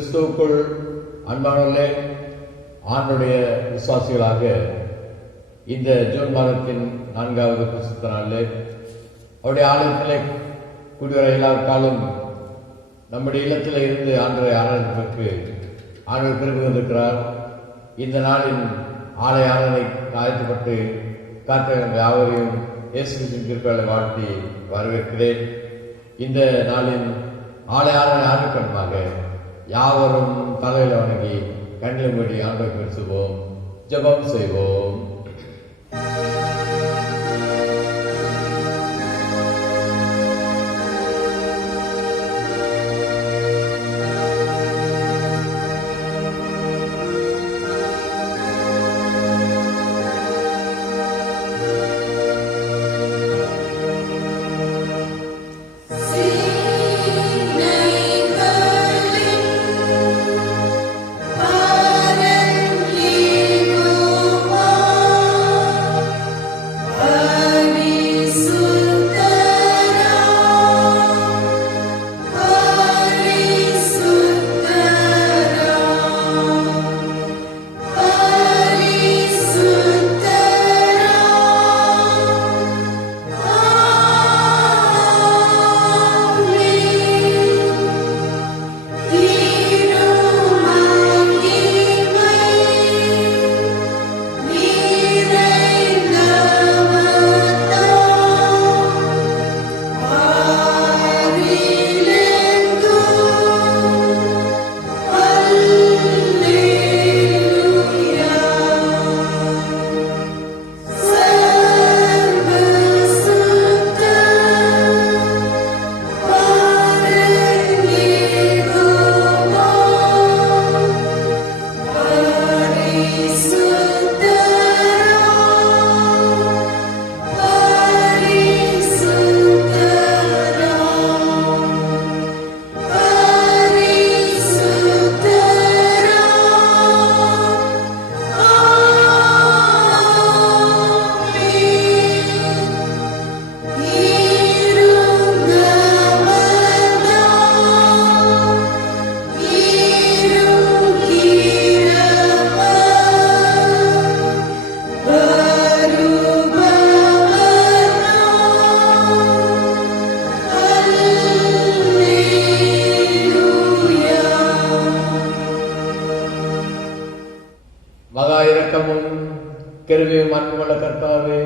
கிறிஸ்துவுக்குள் அன்பானவர்களே, ஆண்டுடைய விசுவாசிகளாக இந்த ஜூன் மாதத்தின் 4வது பரிசுத்த நாளிலே அவருடைய ஆலயத்திலே கூடிவர இல்லாவிட்டாலும் நம்முடைய இல்லத்தில் இருந்து ஆண்டவரை ஆராதனைக்கு ஆண்டவர் பிறகு வந்திருக்கிறார். இந்த நாளின் ஆலய ஆராதனை ஆயத்தப்பட்டு காத்த யாவரையும் இயேசுவின் கிருபையால் வாழ்த்தி வரவேற்கிறேன். இந்த நாளின் ஆலய ஆராதனை ஆரம்பிக்கணுமாக யாவரும் தலையில் வணங்கி கண்ணில் மூடி ஆண்டவரை பேசுவோம், ஜெபம் செய்வோம். கிருபையும் அன்புள்ள கர்த்தாவே,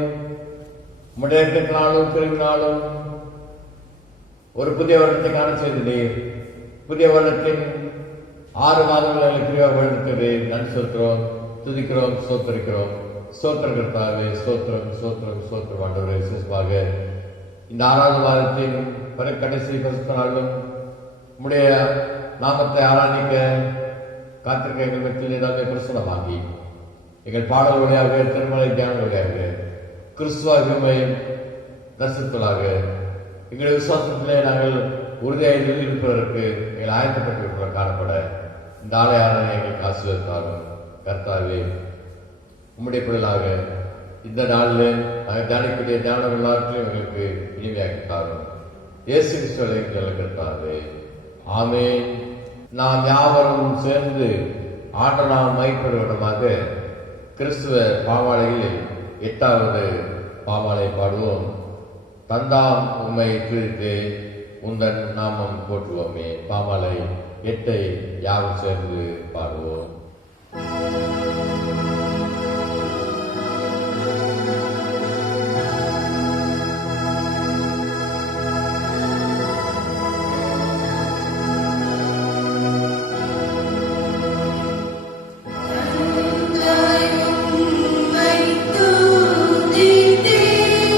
உம்முடைய இரக்கத்தினாலும் கிருபையினாலும் ஒரு புதிய வருடத்தை காண செய்தீர். புதிய வருடத்தின் 6 மாதங்களை கிருபையாக வழிநடத்தவே நன்றி செலுத்துகிறோம், துதிக்கிறோம், ஸ்தோத்திரிக்கிறோம். ஸ்தோத்திரம் கர்த்தாவே, ஸ்தோத்திரம் ஸ்தோத்திரம் ஸ்தோத்திரம். ஆண்டவரே, விசேஷமாக இந்த 6வது மாதத்தின் கடைசி பரிசுத்த நாளிலும் உம்முடைய நாமத்தை ஆராதிக்க காத்திருக்க எங்கள் மத்தியில் ஏதாவது பிரசனமாகி எங்கள் பாடல் வழியாக, திருமலை தியான வழியாக, கிறிஸ்துவாகமை தரிசனங்களாக எங்களுடைய விசுவாசத்திலே நாங்கள் உறுதியாக இருப்பதற்கு எங்கள் ஆயத்தப்பட்டு காணப்பட இந்த ஆலய ஆராதனை எங்களுக்கு ஆசீர்வதித்தாலும் கர்த்தாவே, உம்முடைய பிள்ளைகளாக இந்த நாளில் நாங்கள் தியானிக்கூடிய தியானம் எல்லாவற்றையும் எங்களுக்கு இனிமையாக்கித்தாலும் இயேசு கிறிஸ்துவை கர்த்தாவே, ஆமென். நாம் யாவரும் சேர்ந்து ஆண்டவரால் மகிமைப்படும் விதமாக கிறிஸ்துவ பாமாலையில் 8வது பாமாலை பாடுவோம். தந்தாம் உம்மை துதித்து உந்தன் நாமம் போற்றுவோமே. பாமாலை 8 யாவும் சேர்ந்து பாடுவோம். Oh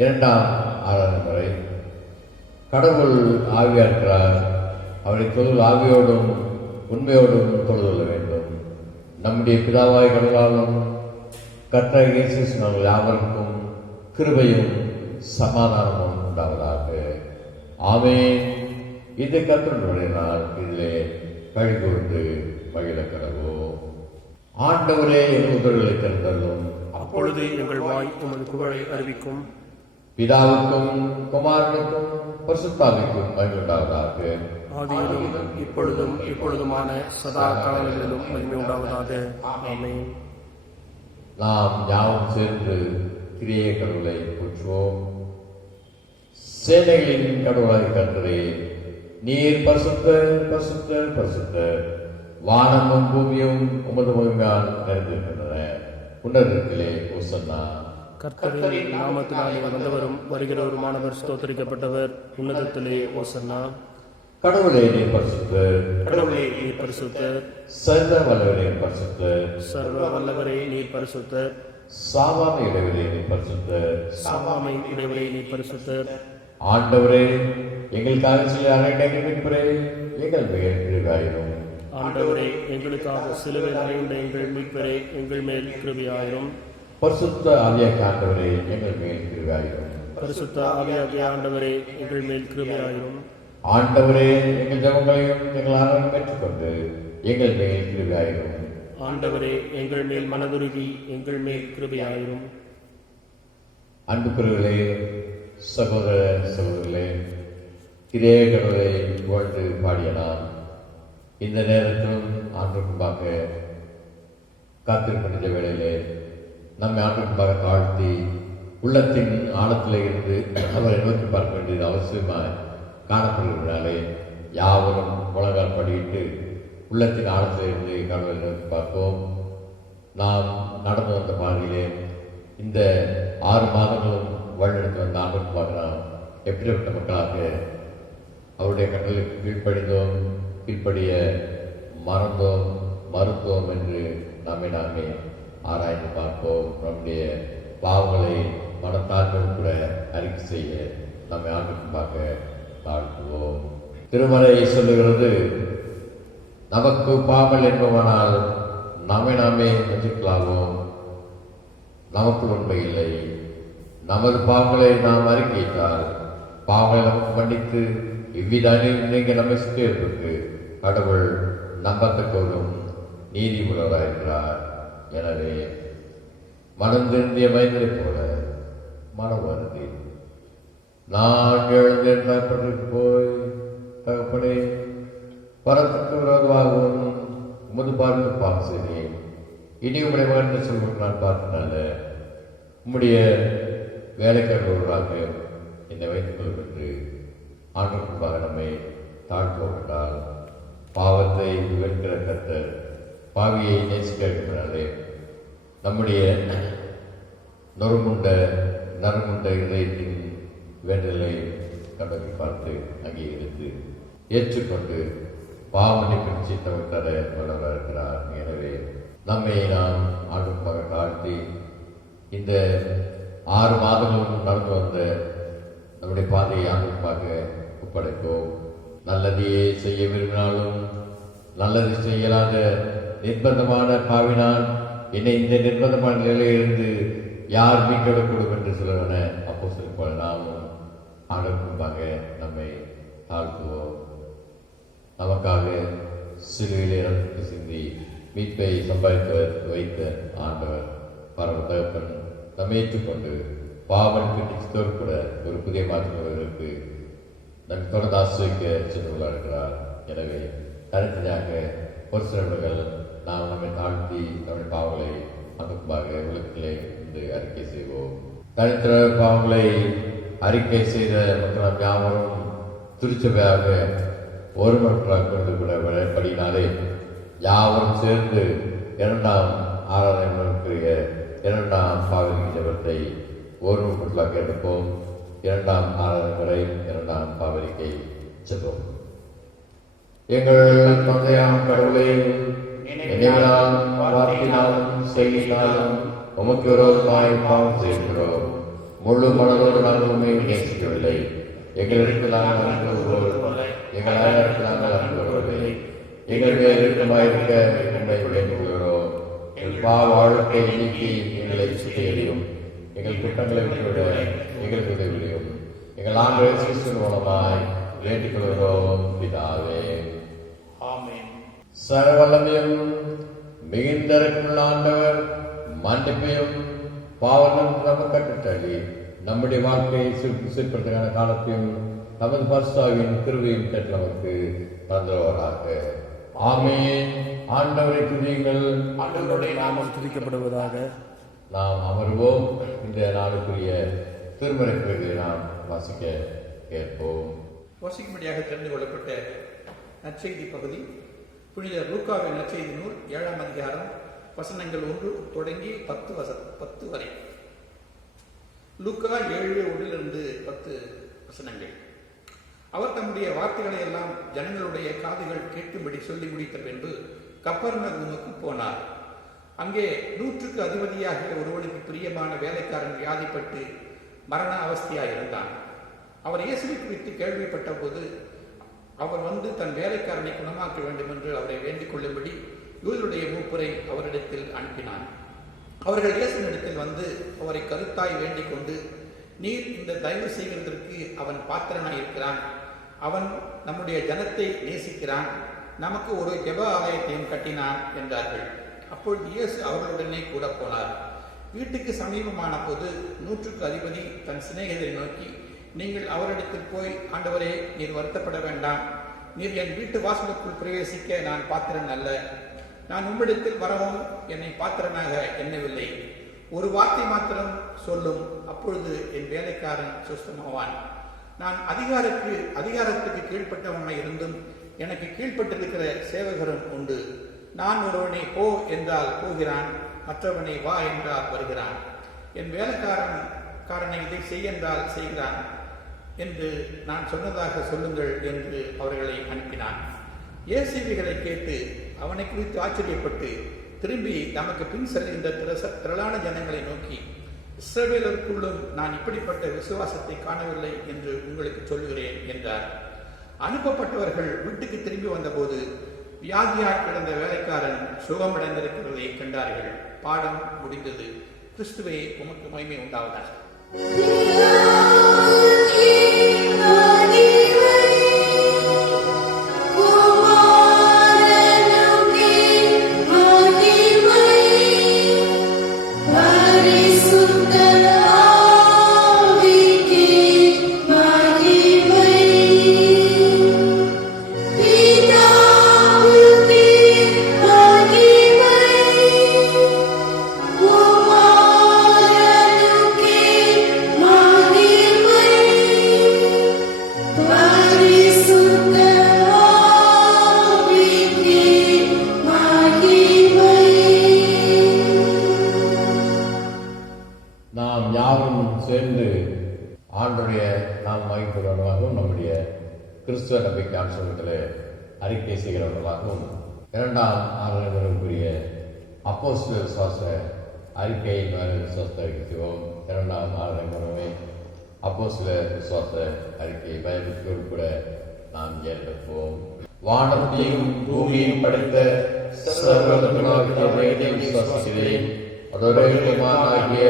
இரண்டாம் ஆராதனை முறை கடவுள் ஆவியா இருக்கிறார். அவரை தொழில் ஆவியோடும் உண்மையோடும் தொழுதொள்ள வேண்டும். நம்முடைய பிதாவாய் கடவுளாலும் கர்த்தர் இயேசு கிறிஸ்து யாவருக்கும் கிருபையும் சமாதானமும் உண்டாவதாக. ஆமென். இது கர்த்தருடைய நாள். இதிலே கழிகூர்ந்து மகிழ கடவோம். ஆண்டவரே எங்கள் உதடுகளை திறந்தருளும். அப்பொழுது எங்கள் வாய் உமது புகழை அறிவிக்கும். பிதாவுக்கும் குமாரனுக்கும் பரிசுத்தாவிக்கும் மகிமை உண்டாவதாக. ஆதியிலும் இப்பொழுதும் இப்பொழுதுமான சதா காலங்களிலும் மகிமை உண்டாவதாக. ஆமென். நாம் யாவும் சேர்ந்து கிரிய கடவுளை போற்றுவோம். சேனைகளின் கடவுளாய் கர்த்தரே, நீர் பரிசுத்தர் பரிசுத்தர் பரிசுத்தர். வானமும் பூமியும் உமது மகிமையால் நிறைந்திருக்கின்றன. உன்னதத்திலே ஓசன்னா. கர்த்தரின் நாமத்தினாலே வந்தவரும் வருகிறவருமானவர் ஸ்தோத்தரிக்கப்பட்டவர். உன்னதத்திலே ஓசன்னா. கடவுளே நீர் பரிசுத்தர். கடவுளே நீர் பரிசுத்தர். சர்வ வல்லவரே பரிசுத்தர். சர்வ வல்லவரே நீர் பரிசுத்தர். சாவாமை இடைவெளி நீர் பரிசுத்தர். சாவாமை இடைவெளி நீர் பரிசுத்தர். ஆண்டவரே, எங்களுக்காக சில அனைவரே எங்கள் மேல் கிருபையாயிரும். ஆண்டவரே, எங்களுக்காக சிலுவையில் அறையுண்ட எங்கள் மீட்பரே, எங்கள் மேல் கிருபையாயிரும். பரிசுத்த ஆவியாகிய ஆண்டவரே, எங்கள் மேல் கிருபையாயிரும். பரிசுத்த ஆவியாகிய ஆண்டவரே, எங்கள் மேல் கிருபையாயிரும். ஆண்டவரே, எங்கள் ஜெபங்களையும் எங்கள் ஆராதனையும் ஏற்றுக்கொண்டு எங்கள் மேல் கிருபையாயிரும். ஆண்டவரே, எங்கள் மேல் மனதுருகி எங்கள் மேல் கிருபையாயிரும். அன்புக்குரியவர்களே, சகோதர சகோதரர்களே, கிரிய கடவுளை புகழ்ந்து பாடிய நாம் இந்த நேரத்திலும் ஆண்டுக்கும்பாக காத்திருக்கின்ற வேளையிலே நம்மை ஆண்டுக்கும்பாக தாழ்த்தி உள்ளத்தின் ஆழத்திலே இருந்து அவரை நோக்கி பார்க்க வேண்டியது அவசியமாக காணப்படுகிறதுனாலே யாவரும் முழங்கால் படியிட்டு உள்ளத்தின் ஆழத்தில் இருந்து கடவுளை நோக்கி பார்ப்போம். நாம் நடந்து வந்த பாதையிலே இந்த 6 மாதங்களும் வழிநடத்தி வந்த ஆண்டுக்கும்பாக நாம் எப்படிப்பட்ட மக்களாக அவருடைய கட்டளைக்கு கீழ்ப்படிந்தோம், கீழ்ப்படிய மறந்தோம், மறுத்தோம் என்று நாமே ஆராய்ந்து பார்ப்போம். நம்முடைய பாவங்களை மனத்தாழ்மையோடு கூட அறிக்கை செய்ய நம்மை ஆண்டுக்கும்பாக தாழ்த்துவோம். திருமறை சொல்லுகிறது, நமக்கு பாவங்கள் என்பவனால் நாமே நெஞ்சுக்களாவோம். நமக்கு உண்மை இல்லை. நமது பாவங்களை நாம் அறிக்கையிட்டால் பாவங்களை நமக்கு மன்னித்து இவ்வித நீங்க நம்மை சுற்றியிருப்பதற்கு கடவுள் நம்பத்தக்கவரும் நீதிமுள்ளவராயிருக்கிறார். எனவே மனம் திருந்திய மைந்தரை போல மனம் வருந்தி நான் எழுந்திருந்தாற்பட்டு போய் தகப்பனே, பரத்துக்கு விரோதமாகவும் உமது பார்வையில் பாவம் செய்தேன். இனி உம்முடைய மகன் சொல்வது நான் பார்த்தனால உம்முடைய வேலைக்காரர்களாக என்னை வைத்துக் கொள்ளும் என்று ஆண்டுக்குள்ளாக நம்மை தாழ்த்துவதால் பாவத்தை வெறுக்கிற கர்த்தர் பாவியை நேசிக்க இருக்கிறாரே. நம்முடைய நறுமுண்ட இதயத்தின் வேண்டலை கடவுளை பார்த்து அங்கீகரித்து ஏற்றுக்கொண்டு பாவமன்னிப்பு நிச்சயத்தவர் தர வல்லவராக இருக்கிறார். எனவே நம்மை நாம் ஆண்டுக்குள்ளாக தாழ்த்தி இந்த 6 மாதங்களும் நடந்து வந்த நம்முடைய பாதையை ஆண்டுக்குள்ளாக ஒப்படைப்போம். நல்லதையே செய்ய விரும்பினாலும் நல்லது செய்யலாத நிர்பந்தமான பாவினால் என்னை இந்த நிர்பந்தமான நிலையிலிருந்து யார் மீட்டெடுக்கூடும் என்று சொல்லுவன அப்போ சொல்லிப்போல நாமும் ஆண்டுக்குள்ளாக நம்மை தாழ்த்துவோம். நமக்காக சிலுவையிலே ரத்தத்தை சிந்தி மீட்பை சம்பாதித்தவர் வைத்த ஆண்டவர் பரம தகப்பன் நம்மை ஏற்றுக்கொண்டு பாவனுக்கு கூட ஒரு புதிய மாற்றங்களுக்கு நம் தொடர்ந்து ஆசிரிக்க சென்றுள்ளார் இருக்கிறார். எனவே தனித்தனியாக ஒரு சிலர்கள் நாம் நம்மை தாழ்த்தி நம்முடைய பாவங்களை அனுப்பாக உலகத்திலே இன்று அறிக்கை செய்வோம். தனித்தர பாவங்களை அறிக்கை செய்த மக்கள் நாம் யாவரும் திருச்சபையாக ஒரு மக்களாக கொண்டு கூட படினாலே யாவரும் சேர்ந்து 2ஆம் ஆராதனைக்குரிய 2ஆம் பாவனை ஜெபத்தை ஒரு மக்களாக எடுப்போம். 2ஆம் ஆராதனை வரை 2ஆம் பாவரிக்கை செல்வோம். எங்கள் தந்தையாம் கடவுளே, நினைவினாலும் வார்த்தையினாலும் செய்தினாலும் உமக்கு விரோதமாய் பாவம் செய்கிறோம். முழு மனதோடு நாங்கள் உண்மை நேசிக்கவில்லை. எங்களுக்கு நாங்கள் அன்பு போல எங்கள் அனைவருக்கு நாங்கள் அன்பு வருவதில்லை. எங்கள் மேல் இறுக்கமாயிருக்க உண்மை வேண்டுகிறோம். எங்கள் வாழ்க்கை நீக்கி எங்களை சுத்திகரியும். எங்கள் குற்றங்களை விட்டுவிட எங்களுக்கு உதவியும். எங்கள் ஆண்டவர் கிறிஸ்துவின் மூலமாய் வேண்டிக் கொள்கிறோம் பிதாவே. ஆமென். சர்வவல்லமையும் மிகுந்த இரக்கமுள்ள ஆண்டவர் மன்னிப்பையும் பாவமும் நமக்கு கட்டுத்தள்ளி நம்முடைய வாழ்க்கையை சீர்படுத்துகிற காலத்தையும் நமது பரிசுத்தாவின் கிருபையும் பெற்று நமக்கு தந்தவராக. ஆமென். ஆண்டவரை துதியுங்கள். ஆண்டவருடைய நாமம் துதிக்கப்படுவதாக. நாம் அமர்வோம். இந்த நாளுக்குரிய திருமறை பகுதியை நாம் வாசிக்க கேட்போம். வாசிக்கும்படியாக தெரிந்து கொள்ளப்பட்ட நற்செய்தி பகுதி புனித லூக்காவின் நற்செய்தி நூல் 7ஆம் அதிகாரம் வசனங்கள் 1 தொடங்கி 10 வரை. லூக்கா 7:1 10 வசனங்கள். அவர் தம்முடைய வார்த்தைகளை எல்லாம் ஜனங்களுடைய காதுகள் கேட்கும்படி சொல்லி முடித்த பின்பு கப்பர்நகூமுக்கு போனார். அங்கே 100க்கு அதிபதியாக ஒருவனுக்கு பிரியமான வேலைக்காரன் வியாதிப்பட்டு மரண அவஸ்தையாயிருந்தான். அவர் இயேசுவை குறித்து கேள்விப்பட்ட போது அவர் வந்து தன் வேலைக்காரனை குணமாக்க வேண்டும் என்று அவரை வேண்டிக் கொள்ளும்படி யூதருடைய மூப்பரை அவரிடத்தில் அனுப்பினான். அவர்கள் இயேசுவினிடத்தில் வந்து அவரை கருத்தாய் வேண்டிக் கொண்டு, நீர் இந்த தயவு செய்வதற்கு அவன் பாத்திரனாயிருக்கிறான். அவன் நம்முடைய ஜனத்தை நேசிக்கிறான். நமக்கு ஒரு ஜெப ஆலயத்தையும் கட்டினான் என்றார்கள். அப்பொழுது இயேசு அவர்களுடனே கூட போனார். வீட்டுக்கு சமீபமான போது 100க்கு அதிபதி தன் சிநேகிதரை நோக்கி, நீங்கள் அவரிடத்தில் போய், ஆண்டவரே, நீர் வருத்தப்பட வேண்டாம். நீர் என் வீட்டு வாசலுக்குள் பிரவேசிக்க நான் பாத்திரன் அல்ல. நான் உம்மிடத்தில் வரவும் என்னை பாத்திரனாக எண்ணவில்லை. ஒரு வார்த்தை மாத்திரம் சொல்லும், அப்பொழுது என் வேலைக்காரன் சுஸ்தமாவான். நான் அதிகாரத்துக்கு கீழ்ப்பட்டவனாய் இருந்தும் எனக்கு கீழ்ப்பட்டிருக்கிற சேவகரும் உண்டு. நான் ஒருவனை போ என்றால் போகிறான், மற்றவனை வா என்றால் வருகிறான். என் வேலைக்காரனை இதை செய் என்றால் செய்கிறான் என்று நான் சொன்னதாக சொல்லுங்கள் என்று அவர்களை அனுப்பினான். இயேசுவிகளை கேட்டு அவனை குறித்து ஆச்சரியப்பட்டு திரும்பி நமக்கு பின் செல்கின்ற திரளான ஜனங்களை நோக்கி, இஸ்ரவேலருக்குள்ளும் நான் இப்படிப்பட்ட விசுவாசத்தை காணவில்லை என்று உங்களுக்கு சொல்கிறேன் என்றார். அனுப்பப்பட்டவர்கள் வீட்டுக்கு திரும்பி வந்தபோது வியாதியாய் கிடந்த வேலைக்காரன் சுகமடைந்திருக்கிறதை கண்டார்கள். பாடம் முடிந்தது. கிறிஸ்துவே உமக்கு மகிமை உண்டாவதாக. நாம் யாரும் சேர்ந்து ஆண்டுடைய நாம் மகிழ்ச்சியாகவும் நம்முடைய கிறிஸ்துவ நம்பிக்கை அனுசரணத்தில் அறிக்கை செய்கிறவர்களாகவும் 2ஆம் ஆராதனைக்குரிய அப்போஸ்தலர் விசுவாச அறிக்கையை மேலே விசுவாசத்தை அறிக்கை செய்வோம். 2ஆம் ஆராதனை அப்போஸ்தலர் விசுவாச அறிக்கை பயபக்தியோடு கூட நாம் ஏற்படுத்துவோம். வானத்தையும் பூமியையும் படைத்த சர்வதனாகிய விசுவாசிக்கிறேன். அதோடு ஆகிய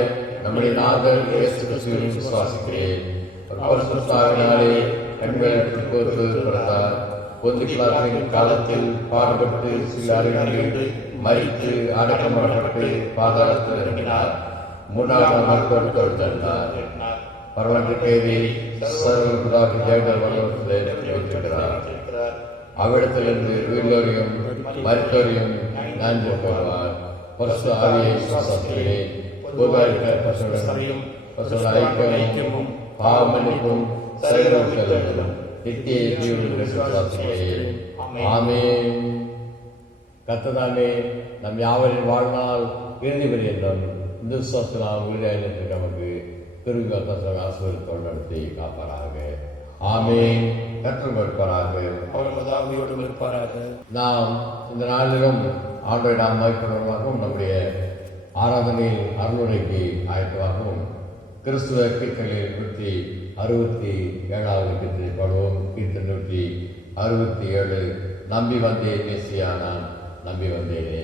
நம்முடைய நாதர் இயேசு கிறிஸ்துவின் விசுவாசிக்கிறேன். பரிசுத்தாவினாலே கண்களுக்கு பொறுத்து பிறந்தார். பொந்திபிலாத்தின் காலத்தில் பாடுபட்டு சில அறிஞர்கள் மரித்து அடக்கம் பண்ணப்பட்டு பாதாளத்தில் இறங்கினார். 3ஆம் நாள் தந்தார். பரவன்று கேள்வி சர்வதாகி ஜெயதர் வரலாற்றில் வைத்திருக்கிறார். அவ்விடத்திலிருந்து வீழ்ந்தோரையும் மருத்துவரையும் நன்கு போடுவார். பரிசு ஆவியை விசுவாசிக்கிறேன். ஐக்கியமும் பாவமன்னிப்பும் சரீரம் நித்திய ஜீவனும் விசுவாசிக்கிறேன். ஆமென். கர்த்ததாமே நம் யாவரின் வாழ்நாள் இறுதி பரியந்தம் இந்த விசுவாசத்தினால் உறுதியாக நமக்கு திருவிழா ஆசிரியர் நடத்தி காப்பாராக. ஆமென். கற்றுக் கொடுப்பாராக. அவர்களோடு இருப்பாராக. நாம் இந்த நாளிலும் ஆண்டோரை நாம் மகிழ்ச்சியாகவும் நம்முடைய ஆராதனையில் அருளுரைக்கு ஆயத்தமாகவும் கிறிஸ்துவ கீர்த்தனையில் 167வது கீர்த்தனை பாடுவோம். கீர்த்தனை 167. நம்பி வந்தேன் மெசியா, நான் நம்பி வந்தேனே.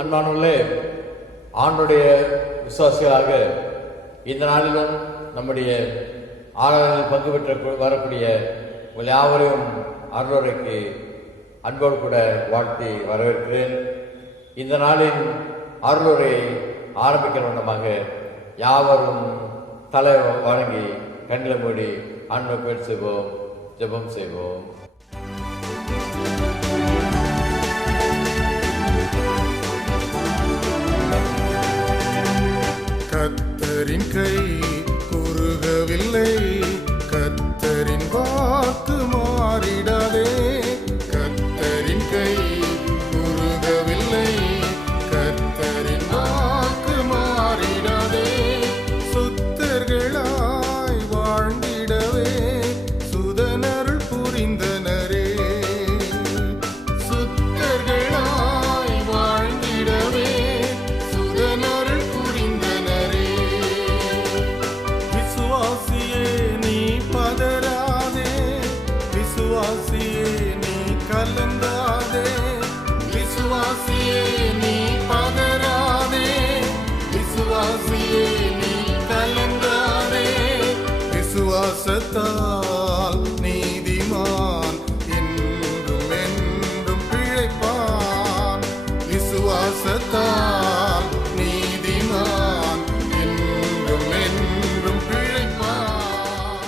அன்பானுள்ளே ஆண்டுடைய விசுவாசிகளாக இந்த நாளிலும் நம்முடைய ஆராதனையில் பங்கு பெற்ற வரக்கூடிய யாவரையும் அருளுரைக்கு அன்போடு கூட வாழ்த்தி வரவேற்கிறேன். இந்த நாளின் அருளுரை ஆரம்பிக்கிற வண்ணமாக யாவரும் தலை வணங்கி கண்களை மூடி ஆண்டவரை பேர் செய்வோம், ஜெபம் செய்வோம். கர்த்தரின் கை குறுகவில்லை, கர்த்தரின் வாக்கு மாறிடாதே. கர்த்தரின் கை குறுகவில்லை, கர்த்தரின் வாக்கு மாறிடாதே. சுத்தர்களாய் வாழ்ந்திடவே சுதனருள் புரிந்த கலங்காதே, விசுவாசியே நீ பதறாதே, விசுவாசியே நீ கலங்காதே. விசுவாசத்தால் நீதிமான் என்றும் என்றும் பிழைப்பான். விசுவாசத்தால் நீதிமான் என்றும் என்றும் பிழைப்பான்.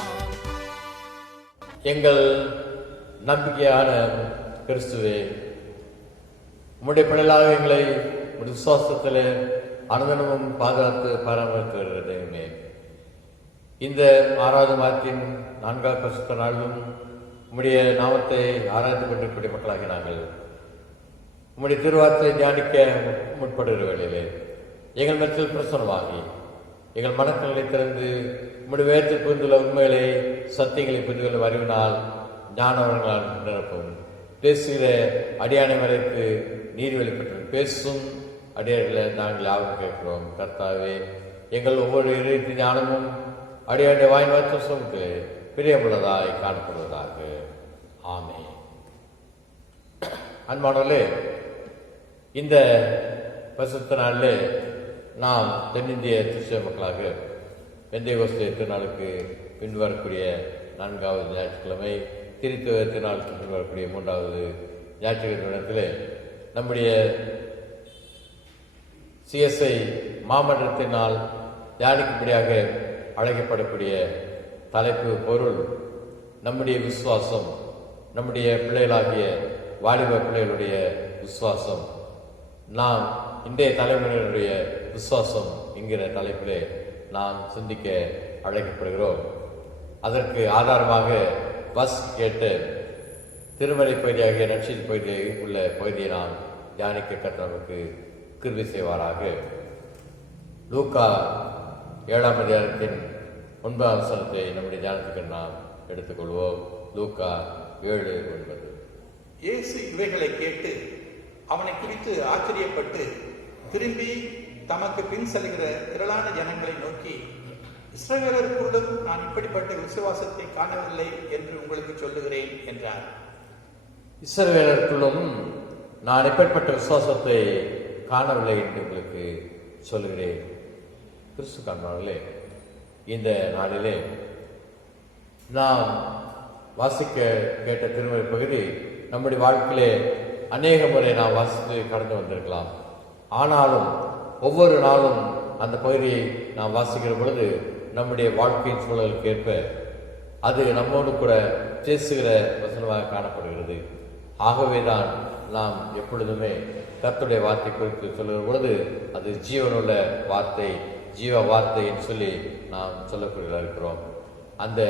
எங்கள் நம்பிக்கையான கிறிஸ்துவே, உம்முடைய பிள்ளைகளாக எங்களை உம்முடைய விசுவாசத்தில் அனுதினமும் பாதுகாத்து பராமரித்து வருகிறதே. இந்த 6வது மாதத்தின் 4வது பரிசுத்த நாளிலும் உம்முடைய நாமத்தை ஆராய்ந்து கொண்டிருக்கக்கூடிய மக்களாகி நாங்கள் உம்முடைய திருவார்த்தை தியானிக்க முற்படுகிற வேளையிலே எங்கள் மத்தியில் பிரசனமாகி எங்கள் மனக்கல்லை திறந்து உம்முடைய வேதத்தில் புரிந்துள்ள உண்மைகளை சத்தியங்களை புரிந்து கொள்ள அறிவினால் ஞானவர்களால் நிரப்பும். பேசுகிற அடியானை வரைக்கு நீர் வெளிப்பட்டு பேசும் அடியார்களை நாங்கள் யாரும் கேட்கிறோம். கர்த்தாவே, எங்கள் ஒவ்வொரு இறைத்து ஞானமும் அடியாருடைய வாய் வார்த்தை பிரியமுள்ளதாய் காணப்படுவதாக. ஆமென். அன்பானவர்களே, இந்த பரிசுத்த நாளில் நாம் தென்னிந்திய கிறிஸ்தவ மக்களாக பெந்தேகோஸ்தே திருநாளுக்கு பின்வரக்கூடிய 4வது ஞாயிற்றுக்கிழமை, திருத்துவ திருநாளுக்கு பின்வரக்கூடிய 3வது ஞாயிற்றுக்கிழமை நம்முடைய சிஎஸ்ஐ மாமன்றத்தினால் தியானிக்கும்படியாக அழைக்கப்படக்கூடிய தலைப்பு பொருள் நம்முடைய விசுவாசம், நம்முடைய பிள்ளைகளாகிய வாலிப பிள்ளைகளுடைய விசுவாசம், நாம் இன்றைய தலைமுறையினுடைய விசுவாசம் என்கிற தலைப்பிலே நாம் சிந்திக்க அழைக்கப்படுகிறோம். அதற்கு ஆதாரமாக பஸ் கேட்டு திருமலை பகுதியாகிய நட்சத்திர பகுதியில் உள்ள பகுதியை நாம் தியானிக்க கர்த்தருக்கு கிருபை செய்வாராக. லூக்கா 7ஆம் அதிகாரத்தின் 9ஆம் வசனத்தை நம்முடைய தியானத்துக்கு நாம் எடுத்துக்கொள்வோம். லூக்கா 7:9. இயேசு இவைகளை கேட்டு அவனை குறித்து ஆச்சரியப்பட்டு திரும்பி தமக்கு பின் செல்கிற திரளான ஜனங்களை நோக்கி, இஸ்ரவேலருக்குள்ளும் நான் இப்படிப்பட்ட விசுவாசத்தை காணவில்லை என்று உங்களுக்கு சொல்லுகிறேன் என்றார். இஸ்ரவேலருக்குள்ளும் நான் எப்படிப்பட்ட விசுவாசத்தை காணவில்லை என்று உங்களுக்கு சொல்லுகிறேன். கிறிஸ்து காண்பார்களே, இந்த நாளிலே நாம் வாசிக்க கேட்ட திருமறை பகுதி நம்முடைய வாழ்க்கையிலே அநேக முறை நாம் வாசித்து கடந்து வந்திருக்கலாம். ஆனாலும் ஒவ்வொரு நாளும் அந்த பகுதியை நாம் வாசிக்கிற பொழுது நம்முடைய வாழ்க்கையின் சூழலுக்கு ஏற்ப அது நம்மோடு கூட பேசுகிற வசனமாக காணப்படுகிறது. ஆகவேதான் நாம் எப்பொழுதுமே கர்த்தருடைய வார்த்தை குறித்து சொல்லுகிற பொழுது அது ஜீவனுள்ள வார்த்தை, ஜீவ வார்த்தை என்று சொல்லி நாம் சொல்லக்கூடியதாக இருக்கிறோம். அந்த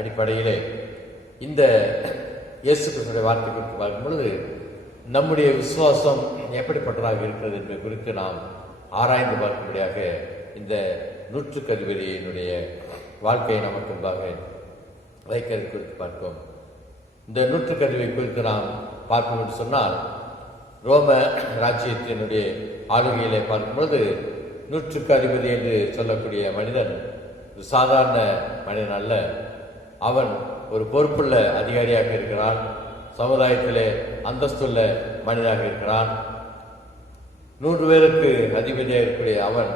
அடிப்படையிலே இந்த இயேசு கிறிஸ்துவின் வார்த்தை குறித்து பார்க்கும் பொழுது நம்முடைய விசுவாசம் எப்படிப்பட்டதாக இருக்கிறது என்பது குறித்து நாம் ஆராய்ந்து பார்க்கும்படியாக இந்த நூற்றுக்கதிபதியினுடைய வாழ்க்கையை நமக்கு முன்பாக வைக்கிறது குறித்து பார்ப்போம். இந்த நூற்றுக்கதிபதி குறித்து நாம் பார்ப்போம் என்று சொன்னால், ரோம ராஜ்யத்தினுடைய ஆளுகையிலே பார்க்கும்பொழுது நூற்றுக்கு அதிபதி என்று சொல்லக்கூடிய மனிதன் சாதாரண மனிதன் அல்ல. அவன் ஒரு பொறுப்புள்ள அதிகாரியாக இருக்கிறான். சமுதாயத்திலே அந்தஸ்துள்ள மனிதனாக இருக்கிறான். 100 பேருக்கு அதிபதியாக இருக்கக்கூடிய அவன்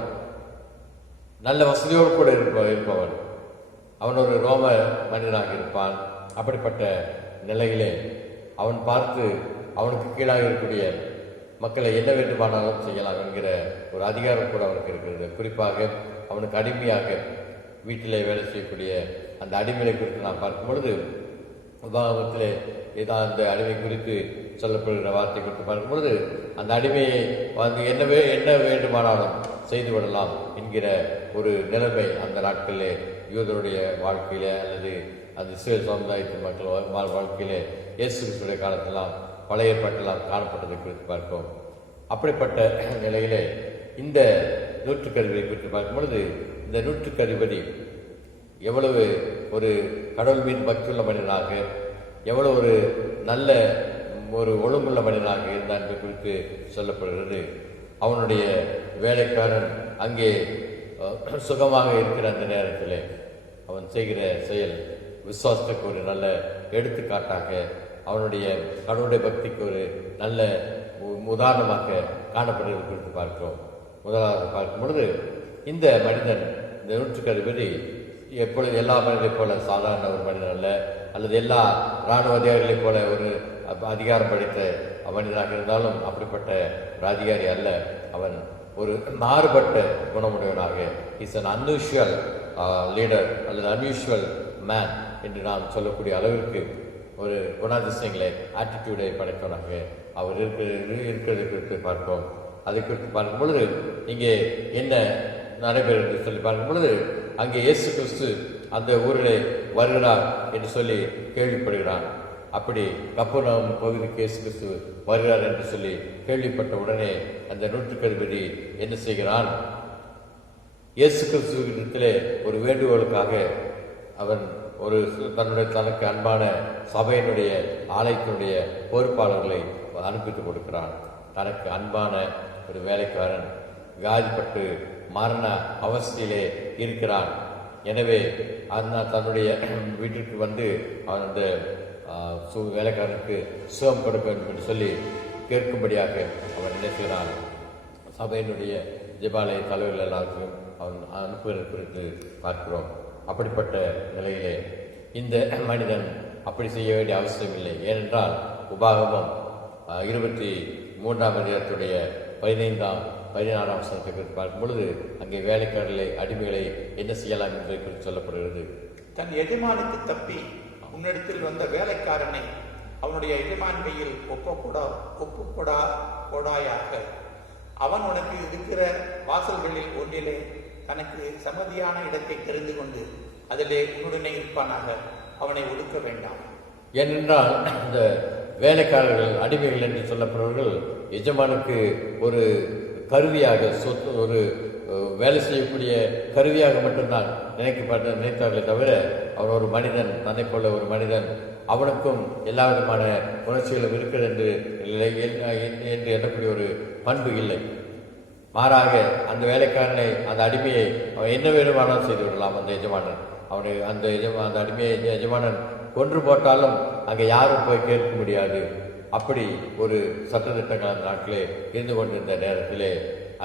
நல்ல வசதியோடு கூட இருப்பவன். அவன் ஒரு ரோம மனிதனாக இருப்பான். அப்படிப்பட்ட நிலையிலே அவன் பார்த்து அவனுக்கு கீழாக இருக்கக்கூடிய மக்களை என்ன வேண்டுமானாலும் செய்யலாம் என்கிற ஒரு அதிகாரம் கூட அவனுக்கு இருக்கிறது. குறிப்பாக அவனுக்கு அடிமையாக வீட்டிலே வேலை செய்யக்கூடிய அந்த அடிமையை குறித்து நாம் பார்க்கும் பொழுது உபாகமத்திலே இதான் அந்த அடிமை குறித்து சொல்லப்படுகிற வார்த்தை குறித்து பார்க்கும் பொழுது அந்த அடிமையை வந்து என்ன வேண்டுமானாலும் செய்து விடலாம் என்கிற ஒரு நிலைமை அந்த நாட்களிலே யூதருடைய வாழ்க்கையிலே அல்லது அந்த இஸ்ரேல் சமுதாயத்தின் மக்கள் வாழ்க்கையிலே இயேசு கிறிஸ்துவின் காலத்தெல்லாம் பழைய ஏற்பாட்டெல்லாம் காணப்பட்டதை குறித்து பார்ப்போம். அப்படிப்பட்ட நிலையிலே இந்த நூற்றுக்கதிபதியை குறித்து பார்க்கும் பொழுது இந்த நூற்றுக்கதிபதி எவ்வளவு ஒரு கடவுள் மீது பக்தியுள்ள மனிதனாக, எவ்வளவு ஒரு நல்ல ஒரு ஒழுங்குள்ள மனிதனாக இருந்தான் என்பது குறித்து சொல்லப்படுகிறது. அவனுடைய வேலைக்காரன் அங்கே சுகமாக இருக்கிற அந்த நேரத்தில் அவன் செய்கிற செயல் விசுவாசத்துக்கு ஒரு நல்ல எடுத்துக்காட்டாக அவனுடைய கடவுளுடைய பக்திக்கு ஒரு நல்ல உதாரணமாக காணப்படுவது குறித்து பார்க்கிறோம். முதலாவது பார்க்கும் பொழுது இந்த மனிதன், இந்த நூற்றுக்கதிபதி எப்பொழுது எல்லா மனிதர்களைப் போல சாதாரண ஒரு மனிதன் அல்ல, அல்லது எல்லா இராணுவ அதிகாரிகளைப் போல ஒரு அதிகாரம் படித்த மனிதனாக இருந்தாலும் அப்படிப்பட்ட ஒரு அதிகாரி அல்ல. அவன் ஒரு மாறுபட்ட குணமுடையவனாக, இஸ் அன் அன்யூஷுவல் லீடர் அல்லது அன்யூஷுவல் மேன் என்று நாம் சொல்லக்கூடிய அளவிற்கு ஒரு குணாதிசயங்களை, ஆட்டிடியூடை படைத்தவனாக அவர் இருக்கிறது குறித்து பார்ப்போம். அதை குறித்து பார்க்கும் பொழுது இங்கே என்ன நடைபெறும் என்று சொல்லி பார்க்கும் பொழுது, அங்கே இயேசு கிறிஸ்து அந்த ஊரிலே வருகிறார் என்று சொல்லி கேள்விப்படுகிறான். அப்படி கப்பர்நகூம் பகுதிக்கு இயேசு கிறிஸ்து வருகிறார் என்று சொல்லி கேள்விப்பட்ட உடனே அந்த நூற்றுக்கதிபதி என்ன செய்கிறான்? இயேசு கிறிஸ்துவிடத்திலே ஒரு வேண்டுகோளுக்காக அவன் ஒரு தனக்கு அன்பான சபையினுடைய ஆலயத்தினுடைய பொறுப்பாளர்களை அனுப்பித்து கொடுக்கிறான். தனக்கு அன்பான ஒரு வேலைக்காரன் வியாதிப்பட்டு மரண அவஸ்தையிலே இருக்கிறான். எனவே தன்னுடைய வீட்டிற்கு வந்து அவன் அந்த வேலைக்காரனுக்கு சுகம் கொடுக்க வேண்டும் என்று சொல்லி கேட்கும்படியாக அவன் நினைக்கிறான். சபையினுடைய ஜெபாலய தலைவர்கள் எல்லாத்தையும் அவன் அனுப்புவது குறித்து பார்க்கிறோம். அப்படிப்பட்ட நிலையிலே இந்த மனிதன் அப்படி செய்ய வேண்டிய அவசியம் இல்லை. ஏனென்றால் உபாகமம் 23ஆம் அதிகாரத்துடைய 15-16 வசனத்தை குறித்து பார்க்கும் பொழுது அங்கே வேலைக்காரர்களை, அடிமைகளை என்ன செய்யலாம் என்பதை குறித்து சொல்லப்படுகிறது. தன் எஜமானுக்கு தப்பி உன்னிடத்தில் வந்த வேலைக்காரனை அவனுடைய எஜமான் கையில் ஒப்புக்கொடாயாக. அவன் உனக்கு இருக்கிற வாசல்களில் ஒன்றிலே தனக்கு சமதியான இடத்தை தெரிந்து கொண்டு அதிலே உன்னுடனே இருப்பானாக. அவனை ஒடுக்க வேண்டாம். ஏனென்றால் இந்த வேலைக்காரர்கள், அடிமைகள் என்று சொல்லப்படுவர்கள் எஜமானுக்கு ஒரு கருவியாக, ஒரு வேலை செய்யக்கூடிய கருவியாக மட்டும்தான் நினைத்தார்களே தவிர, அவன் ஒரு மனிதன், தன்னை போல ஒரு மனிதன், அவனுக்கும் எல்லா விதமான உணர்ச்சிகளும் இருக்கிறது என்று எண்ணக்கூடிய ஒரு பண்பு இல்லை. மாறாக அந்த வேலைக்காரனை, அந்த அடிமையை அவன் என்ன வேணுமானாலும் செய்து விடலாம். அந்த எஜமானன் அவனை அந்த அடிமையை எஜமானன் கொன்று போட்டாலும் அங்கே யாரும் போய் கேட்க முடியாது. அப்படி ஒரு சட்டத்திட்டங்கள் அந்த நாட்டிலே இருந்து கொண்டிருந்த நேரத்திலே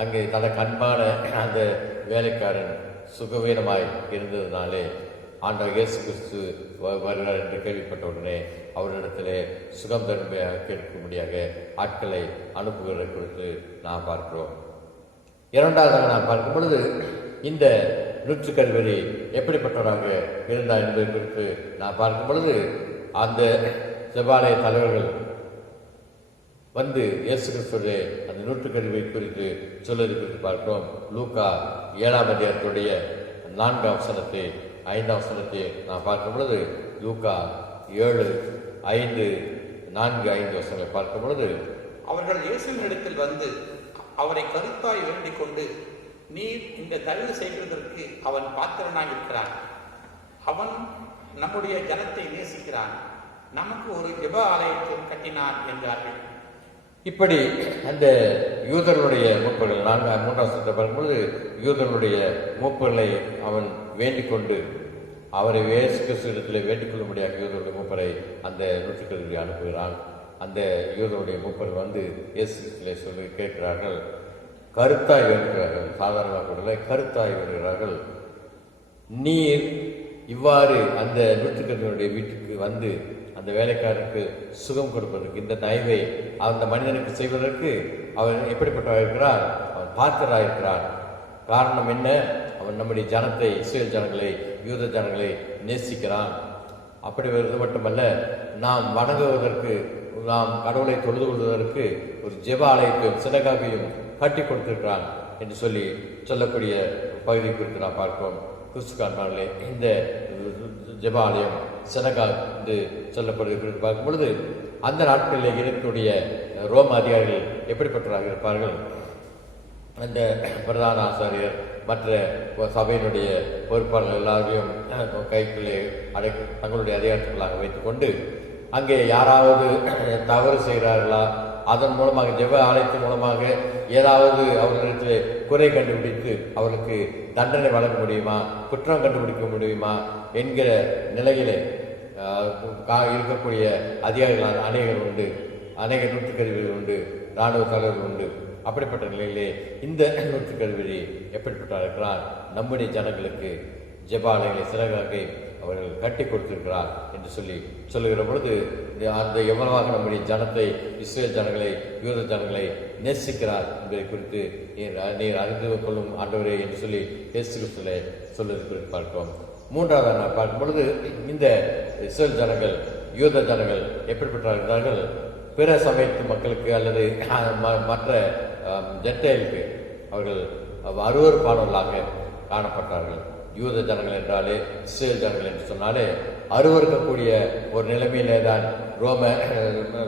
அங்கே தனக்கு அன்பான அந்த வேலைக்காரன் சுகவீனமாய் இருந்ததினாலே ஆண்டவர் இயேசு கிறிஸ்து வருகிறார் என்று கேள்விப்பட்ட உடனே அவரிடத்திலே சுகம் தருமையாக கேட்கும்படியாக ஆட்களை அனுப்புவதை குறித்து நாம் பார்க்கிறோம். இரண்டாவதாக நாம் பார்க்கும் பொழுது இந்த நூற்றுக்கதிபதி எப்படிப்பட்டவராக இருந்தார் என்பதை குறித்து நாம் பார்க்கும் பொழுது அந்த செபாலய தலைவர்கள் வந்து இயேசு கிறிஸ்துடைய அந்த நூற்றுக்கதிபதி குறித்து சொல்வது குறித்து பார்க்கிறோம். லூக்கா 7ஆம் அதிகாரத்துடைய 4ஆம் வசனத்தை 5ஆம் வசனத்தை நாம் பார்க்கும் பொழுது, லூக்கா 7:5, 4-5 வசனங்களை பார்க்கும் பொழுது, அவர்கள் இயேசுவினிடத்தில் வந்து அவரை கருத்தாய் வேண்டிக் கொண்டு, நீர் இந்த தயவு செய்வதற்கு அவன் பாத்திரனாக இருக்கிறான். அவன் நம்முடைய ஜனத்தை நேசிக்கிறான். நமக்கு ஒரு ஜெப ஆலயத்தை கட்டினான் என்றார்கள். இப்படி அந்த யூதர்களுடைய மூப்பர்கள் 3ஆம் வசனத்தை பார்க்கும்போது, யூதர்களுடைய மூப்பர்களை அவன் வேண்டிக் கொண்டு அவரை இயேசு கிறிஸ்துவிடத்தில் வேண்டிக் கொள்ளும்படியாக யூதருடைய மூப்பரை அந்த நூற்றுக்கதிபதி அனுப்புகிறான். அந்த யூதருடைய மூப்பர் வந்து இயேசு கிறிஸ்துவிலே சொல்லி கேட்கிறார்கள், கருத்தாய் வேண்டுகிறார்கள். சாதாரணமாக கூட கருத்தாய் வேண்டுகிறார்கள். நீர் இவ்வாறு அந்த நூற்றுக்கதிபதியுடைய வீட்டுக்கு வந்து அந்த வேலைக்காரருக்கு சுகம் கொடுப்பதற்கு, இந்த தயவை அந்த மனிதனுக்கு செய்வதற்கு அவன் எப்படிப்பட்டவராக இருக்கிறார்? அவன் பாத்திரராக இருக்கிறான். காரணம் என்ன? அவன் நம்முடைய ஜனத்தை, இஸ்ரேல் ஜனங்களை, யூத ஜனங்களை நேசிக்கிறான். அப்படி வருவது மட்டுமல்ல, நாம் வணங்குவதற்கு, நாம் கடவுளை தொழுது கொள்வதற்கு ஒரு ஜெப ஆலயத்தையும் சினகாகையும் கட்டி கொடுத்திருக்கிறான் என்று சொல்லக்கூடிய பகுதி குறித்து நாம் பார்க்கிறோம். கிறிஸ்துக்காரர்களே, இந்த ஜெப ஆலயம் சினகா என்று சொல்லப்படுவது குறித்து பார்க்கும் பொழுது, அந்த நாட்களில் இருக்கக்கூடிய ரோம அதிகாரிகள் எப்படிப்பட்டவராக இருப்பார்கள்? அந்த பிரதான ஆசாரியர் மற்ற சபையினுடைய பொறுப்பாளர்கள் எல்லாரையும் கைக்குள்ளே தங்களுடைய அதிகாரத்துக்களாக வைத்துக்கொண்டு அங்கே யாராவது தவறு செய்கிறார்களா, அதன் மூலமாக ஜெப ஆலயத்தின் மூலமாக ஏதாவது அவர்களிடத்தில் குறை கண்டுபிடித்து அவர்களுக்கு தண்டனை வழங்க முடியுமா, குற்றம் கண்டுபிடிக்க முடியுமா என்கிற நிலையிலே இருக்கக்கூடிய அதிகாரிகள் அநேகர் உண்டு, அநேக நூற்றுக்கருவிகள் உண்டு, இராணுவ தலைவர்கள் உண்டு. அப்படிப்பட்ட நிலையிலே இந்த நூற்றுக்கருவி எப்படிப்பட்ட இருக்கிறார்? நம்முடைய ஜனங்களுக்கு ஜெபாலயங்களை சிறகாக அவர்கள் கட்டி கொடுத்திருக்கிறார் என்று சொல்லுகிற பொழுது அந்த எவ்வளவாக நம்முடைய ஜனத்தை, இஸ்ரேல் ஜனங்களை, யூத ஜனங்களை நேசிக்கிறார் என்பதை குறித்து நீர் அறிந்து கொள்ளும் ஆண்டவரே என்று சொல்லி இயேசு கிறிஸ்துவிலே சொல்வதை குறித்து பார்க்கிறோம். மூன்றாவது நான் பார்க்கும் பொழுது இந்த இஸ்ரேல் ஜனங்கள், யூத ஜனங்கள் எப்படிப்பட்டார்கள்? பிற சமயத்து மக்களுக்கு அல்லது மற்ற ஜென்டைலுக்கு அவர்கள் அருவருப்பானவர்களாக காணப்பட்டார்கள். யூத ஜனங்கள் என்றாலே, இஸ்ரேல் ஜனங்கள் என்று சொன்னாலே அருவருக்கக்கூடிய ஒரு நிலைமையிலே தான்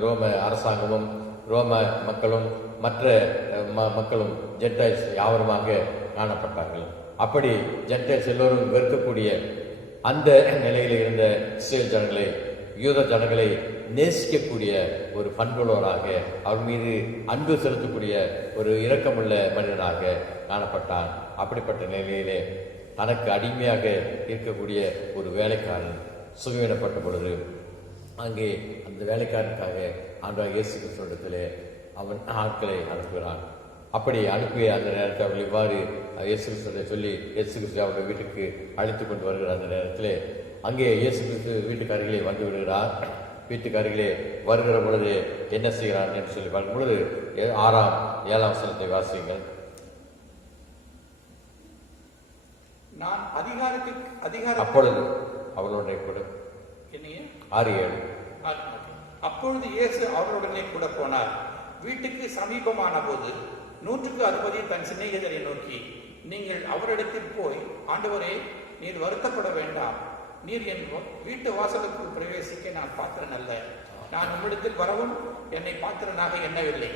ரோம அரசாங்கமும் ரோம மக்களும் மற்ற மக்களும் ஜென்டைல்ஸ் யாவருமாக காணப்பட்டார்கள். அப்படி ஜென்டைல்ஸ் எல்லோரும் வெறுக்கக்கூடிய அந்த நிலையில் இருந்த இஸ்ரேல் ஜனங்களை, யூத ஜனங்களை நேசிக்கக்கூடிய ஒரு பண்புள்ளவராக, அவர் மீது அன்பு செலுத்தக்கூடிய ஒரு இரக்கமுள்ள மனிதனாக காணப்பட்டான். அப்படிப்பட்ட நிலையிலே தனக்கு அடிமையாக இருக்கக்கூடிய ஒரு வேலைக்காரன் சுகவீனப்பட்ட பொழுது அங்கே அந்த வேலைக்காரனுக்காக ஆண்டவராகிய இயேசு கிறிஸ்துவிடத்திலே அவன் ஆட்களை அனுப்புகிறான். அப்படி அனுப்பிய அந்த நேரத்தில் அவர்கள் இவ்வாறு இயேசு கிறிஸ்துவை சொல்லி இயேசு கிறிஸ்து அவருடைய வீட்டுக்கு அழைத்து கொண்டு வருகிற அந்த நேரத்தில் அங்கே இயேசு கிறிஸ்து வீட்டுக்கு அருகிலே வந்து விடுகிறார். வீட்டுக்கு அருகிலே வருகிற பொழுது என்ன செய்கிறான் என்று சொல்லி பார்க்கும் பொழுது 6ஆம் 7ஆம் வசனத்தை வாசியுங்கள். நான் அதிகாரத்துக்கு அப்பொழுது அவர்களுடைய கூட 6:7 அப்பொழுது இயேசு அவர்களுடனே கூட போனார். வீட்டுக்கு சமீபமான போது நூற்றுக்கு அதிபதி தன் சிநேகிதரை நோக்கி, நீங்கள் அவரிடத்தில் போய், ஆண்டவரே, நீர் வருத்தப்பட வேண்டாம், நீர் என் வீட்டு வாசலுக்குள் பிரவேசிக்க நான் பாத்திரன் அல்ல. நான் உம்மிடத்தில் வரவும் என்னை பாத்திரனாக எண்ணவில்லை.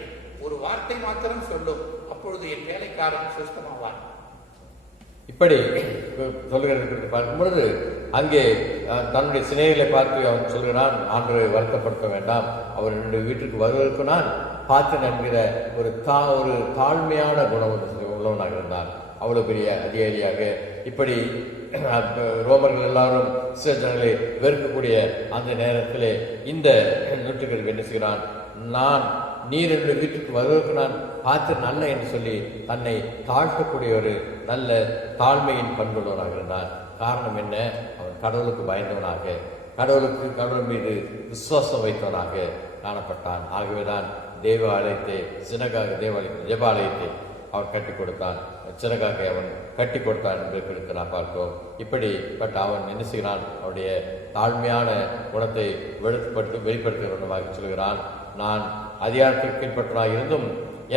ஒரு வார்த்தை மாத்திரம் சொல்லும், அப்பொழுது என் வேலைக்காரன் சுஸ்தமாவான். இப்படி சொல்லுகிறது பார்க்கும் பொழுது அங்கே தன்னுடைய சிநேகிகளை பார்த்து அவன் சொல்கிறான், ஆண்டவரை வருத்தப்படுத்த வேண்டாம், அவர் என்னுடைய வீட்டுக்கு வருவதற்கு நான் பாத்திரன் என்கிற ஒரு தாழ்மையான குணம் உள்ளவனாக இருந்தான். அவ்வளவு பெரிய அதிகாரியாக இப்படி ரோமர்கள் எல்லாரும் இஸ்ரேல் ஜனங்களை வெறுக்கக்கூடிய அந்த நேரத்தில் இந்த நூற்றுக்கருவி என்ன செய்கிறான்? நீர் என்னுடைய வீட்டுக்கு வருவதற்கு நான் பாத்திரன் அல்ல என்று சொல்லி தன்னை தாழ்த்தக்கூடிய ஒரு நல்ல தாழ்மையின் பண்புள்ளவனாக இருந்தான். காரணம் என்ன? அவன் கடவுளுக்கு பயந்தவனாக, கடவுள் மீது விசுவாசம் வைத்தவனாக காணப்பட்டான். ஆகவேதான் தேவாலயத்தை ஜெபாலயத்தை அவன் கட்டி கொடுத்தான், சிறகாக அவன் கட்டி கொடுத்தான் என்பதற்கு நாம் பார்த்தோம். இப்படிப்பட்ட அவன் என்ன செய்கிறான்? அவனுடைய தாழ்மையான குணத்தை வெளிப்படுத்துகிறவனாக சொல்கிறான். நான் அதிகாரத்திற்கு கீழ்பட்டவனாக இருந்தும்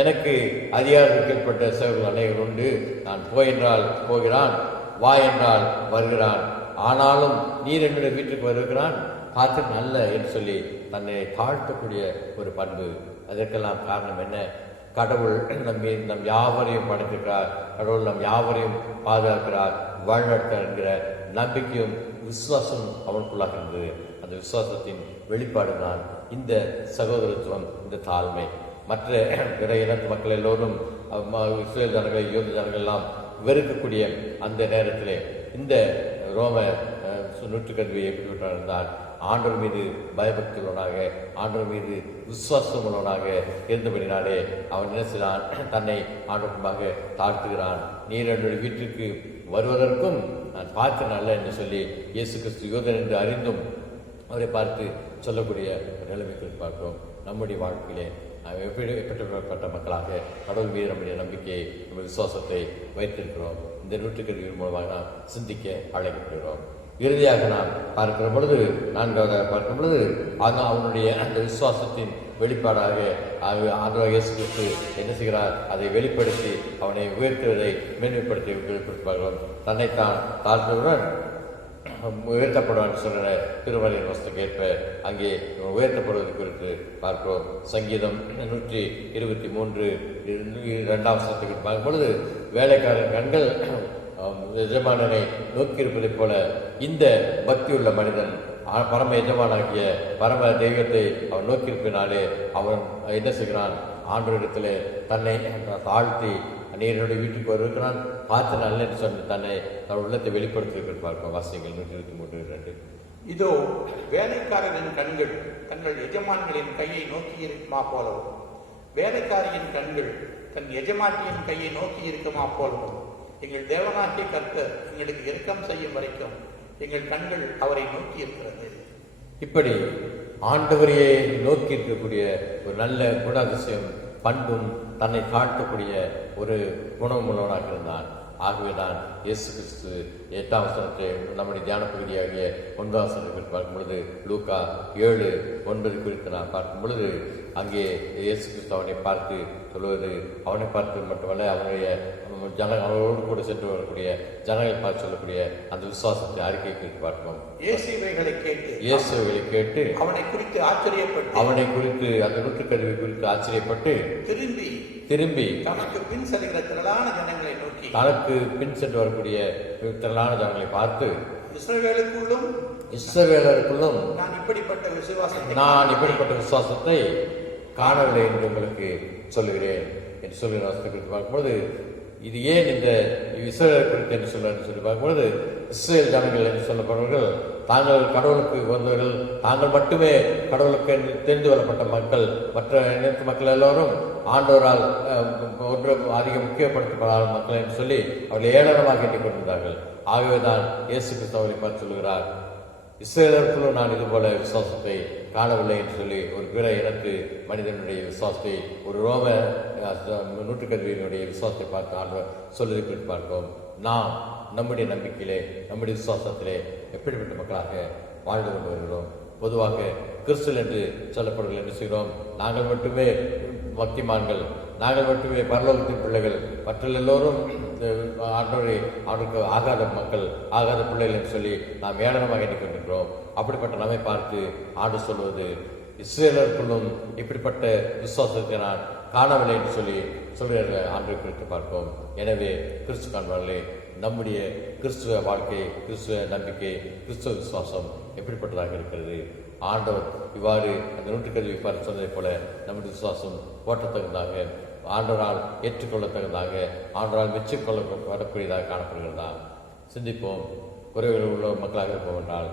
எனக்கு அதிகாரத்திற்கு கீழ்பட்ட சேவர்கள் அநேகர் உண்டு. நான் போயென்றால் போகிறான், வா என்றால் வருகிறான். ஆனாலும் நீர் என்னுடைய வீட்டுக்கு வருகிறான், பாத்திரன் அல்ல என்று சொல்லி தன்னை தாழ்த்தக்கூடிய ஒரு பண்பு. அதற்கெல்லாம் காரணம் என்ன? கடவுள் நம் யாவரையும் படைத்திருக்கிறார், கடவுள் நம் யாவரையும் பாதுகாக்கிறார், வழிநடத்தார் என்கிற நம்பிக்கையும் விசுவாசம் அவனுக்குள்ளாக இருந்தது. அந்த விசுவாசத்தின் வெளிப்பாடு தான் இந்த சகோதரத்துவம், இந்த தாழ்மை. மற்ற பிற இனத்து மக்கள் எல்லோரும் இஸ்ரேல் ஜனங்களை, யூத ஜனங்கள் எல்லாம் வெறுக்கக்கூடிய அந்த நேரத்திலே இந்த ரோம நூற்றுக்கருவி எப்படி இருந்தால் ஆண்டவர் மீது பயபக்தி உள்ளவனாக, ஆண்டவர் மீது விசுவாசம் உள்ளவனாக இருந்தபடினாலே அவன் என்ன செய்தான்? தன்னை ஆண்டவருமாக தாழ்த்துகிறான். நீர் என்னுடைய வீட்டிற்கு வருவதற்கும் நான் பார்த்தேன் அல்ல என்று சொல்லி இயேசு கிறிஸ்து யூதன் என்று அறிந்தும் அவரை பார்த்து சொல்லக்கூடிய நிலைமைக்கு பார்க்கிறோம். நம்முடைய வாழ்க்கையிலே எப்படிப்பட்ட மக்களாக கடவுள் மீது நம்முடைய நம்பிக்கையை, நம்ம விசுவாசத்தை வைத்திருக்கிறோம். இந்த நூற்றுக்கருவியின் மூலமாக நாம் சிந்திக்க அழைக்கப்படுகிறோம். இறுதியாக நாம் பார்க்கிற பொழுது, 4ஆவதாக பார்க்கும் பொழுது, அவனுடைய அந்த விசுவாசத்தின் வெளிப்பாடாக ஆண்டவராகிய இயேசு கிறிஸ்து என்ன செய்கிறார்? அதை வெளிப்படுத்தி அவனை உயர்த்துவதை மேன்மைப்படுத்தி வெளிப்படுத்துவார்கள். தன்னைத்தான் தாழ்த்துடன் உயர்த்தப்படுவான் சொல்கிற திருமலையின் வசனத்துக்கு ஏற்ப அங்கே உயர்த்தப்படுவது குறித்து பார்க்கிறோம். சங்கீதம் 123 2ஆம் வசனத்துக்கு பார்க்கும் பொழுது, வேலைக்காரன் கண்கள் எஜமானனை நோக்கியிருப்பதைப் போல இந்த பக்தியுள்ள மனிதன் பரம எஜமானாகிய பரம தெய்வத்தை அவன் நோக்கியிருப்பினாலே அவன் என்ன செய்கிறான்? ஆண்டவரிடத்திலே தன்னை தாழ்த்தி, நீருடைய வீட்டுக்கு வருகிறான், பார்த்து நல்ல என்று சொன்ன தன்னை அவன் உள்ளத்தை வெளிப்படுத்தியிருக்கிறது பார்க்க வாசியங்கள் 123:2. இதோ வேலைக்காரரின் கண்கள் தங்கள் எஜமான்களின் கையை நோக்கி இருக்குமா போலவும் வேலைக்காரியின் கண்கள் தன் எஜமாட்டியின் கையை நோக்கி இருக்குமா போலவும் எங்கள் தேவனாகிய கர்த்தர் எங்களுக்கு இரக்கம் செய்யும் வரைக்கும் எங்கள் கண்கள் அவரை நோக்கி இருக்கிறது. இப்படி ஆண்டவரையே நோக்கி இருக்கக்கூடிய ஒரு நல்ல குணாதிசயம் பண்பும் தன்னை தாழ்த்தக்கூடிய ஒரு குணமுள்ளவனாக இருந்தான். ஆகவேதான் இயேசு கிறிஸ்து 8ஆம் வசனத்தை நம்முடைய தியான பகுதியாகிய 9ஆம் வசனத்தை பார்க்கும் பொழுது லூக்கா 7:9 குறித்து நான் பார்க்கும் பொழுது அங்கே இயேசு கிறிஸ்து அவனை பார்த்து சொல்வது, அவனை பார்த்து மட்டுமல்ல அவனுடைய அவனோடு கூட சென்று வரக்கூடிய ஜனங்களை பார்த்து சொல்லக்கூடிய அந்த விசுவாசத்தை அறிக்கை குறித்து பார்ப்போம். இயேசுவைகளை கேட்டு அவனை குறித்து அந்த நூற்றுக்கல்வி குறித்து ஆச்சரியப்பட்டு திரும்பி தனக்கு பின் செல்கிற திரளான ஜனங்களை நோக்கி தனக்கு பின் சென்று வரக்கூடிய திரளான ஜனங்களை பார்த்து இஸ்ரவேலருக்குள்ளும் நான் இப்படிப்பட்ட விசுவாசத்தை காணவில்லை என்று உங்களுக்கு சொல்லுகிறேன் என்று சொல்லுகிற குறித்து பார்க்கும்போது இது ஏன் இந்த இஸ்ரவேல் குறித்து என்று சொல்லி பார்க்கும்போது இஸ்ரேல் ஜனங்கள் என்று சொல்லப்படுவர்கள் தாங்கள் கடவுளுக்கு வந்தவர்கள், தாங்கள் மட்டுமே கடவுளுக்கு தெரிந்து கொள்ளப்பட்ட மக்கள். மற்ற இனத்து மக்கள் எல்லோரும் ஆண்டவரால் ஒன்று அதிக முக்கியப்படுத்தப்படாத மக்கள் என்று சொல்லி அவர்கள் ஏளனமாக எண்ணிக்கொண்டிருந்தார்கள். ஆகவேதான் இயேசு கிறிஸ்து அவர்களை பார்த்து சொல்கிறார், இஸ்ரேலருக்குள்ளும் நான் இதுபோல விசுவாசத்தை காணவில்லை என்று சொல்லி ஒரு பிற இனத்து மனிதனுடைய விசுவாசத்தை, ஒரு ரோம நூற்றுக்கல்வியினுடைய விசுவாசத்தை பார்த்து ஆண்டவர் சொல்வதை குறித்து பார்ப்போம். நாம் நம்முடைய நம்பிக்கையிலே நம்முடைய விசுவாசத்திலே எப்படிப்பட்ட மக்களாக வாழ்ந்து கொண்டு வருகிறோம். பொதுவாக கிறிஸ்துவ என்று சொல்லப்படுவது என்ன செய்கிறோம்? நாங்கள் மட்டுமே பக்திமான்கள், நாங்கள் மட்டுமே பரலோகத்தின் பிள்ளைகள், மற்ற எல்லோரும் அவருக்கு ஆகாத மக்கள், ஆகாத பிள்ளைகள் என்று சொல்லி நாம் ஏளனமாக எண்ணிக்கொண்டிருக்கிறோம். அப்படிப்பட்ட நம்மை பார்த்து ஆண்டு சொல்வது, இஸ்ரேலருக்குள்ளும் இப்படிப்பட்ட விசுவாசத்தை நான் காணவில்லை என்று சொல்லி சொல்கிறார்கள். ஆண்டை குறித்து பார்ப்போம். எனவே கிறிஸ்து காண்பார்களே, நம்முடைய கிறிஸ்துவ வாழ்க்கை, கிறிஸ்துவ நம்பிக்கை, கிறிஸ்துவ விசுவாசம் எப்படிப்பட்டதாக இருக்கிறது? ஆண்டவர் இவ்வாறு அந்த நூற்றுக்கல்வி பார்த்து சொன்னதை போல நம்முடைய விசுவாசம் போற்றத்தகுந்ததாக, ஆண்டவரால் ஏற்றுக்கொள்ளத்தகுந்ததாக, ஆண்டவரால் மெச்சிக்கொள்ளப்படக்கூடியதாக காணப்படுகிறதா? சிந்திப்போம். குறைவுகள் உள்ள மக்களாக இருப்போம் என்றால்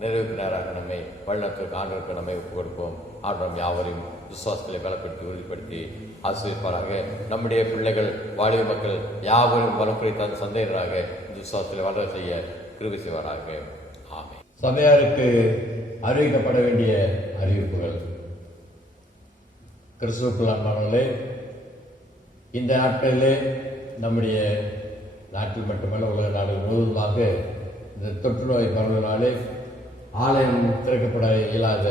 நிறைவுக்கு நேராக நம்மை வழிநடத்துவதற்கு ஆண்டவருக்கு நம்மை ஒப்புக் கொடுப்போம். ஆண்டவரம் யாவரையும் விசுவாசங்களை பலப்படுத்தி உறுதிப்படுத்தி ஆசிரியப்பாராக. நம்முடைய பிள்ளைகள், வாலிப மக்கள் யாவரும் பலம் குறித்த சந்தேகராக இந்த விசுவாசங்களை வளர செய்ய கிருபை செய்வாராக. ஆமென். சபையாருக்கு அறிவிக்கப்பட வேண்டிய அறிவிப்புகள். கிறிஸ்துவுக்குள்ளானவர்களே, இந்த நாட்களிலே நம்முடைய நாட்டில் மட்டுமல்ல உலக நாடுகள் முழுவதுமாக இந்த தொற்று நோய் பரவலினாலே ஆலயம் திறக்கப்பட இயலாத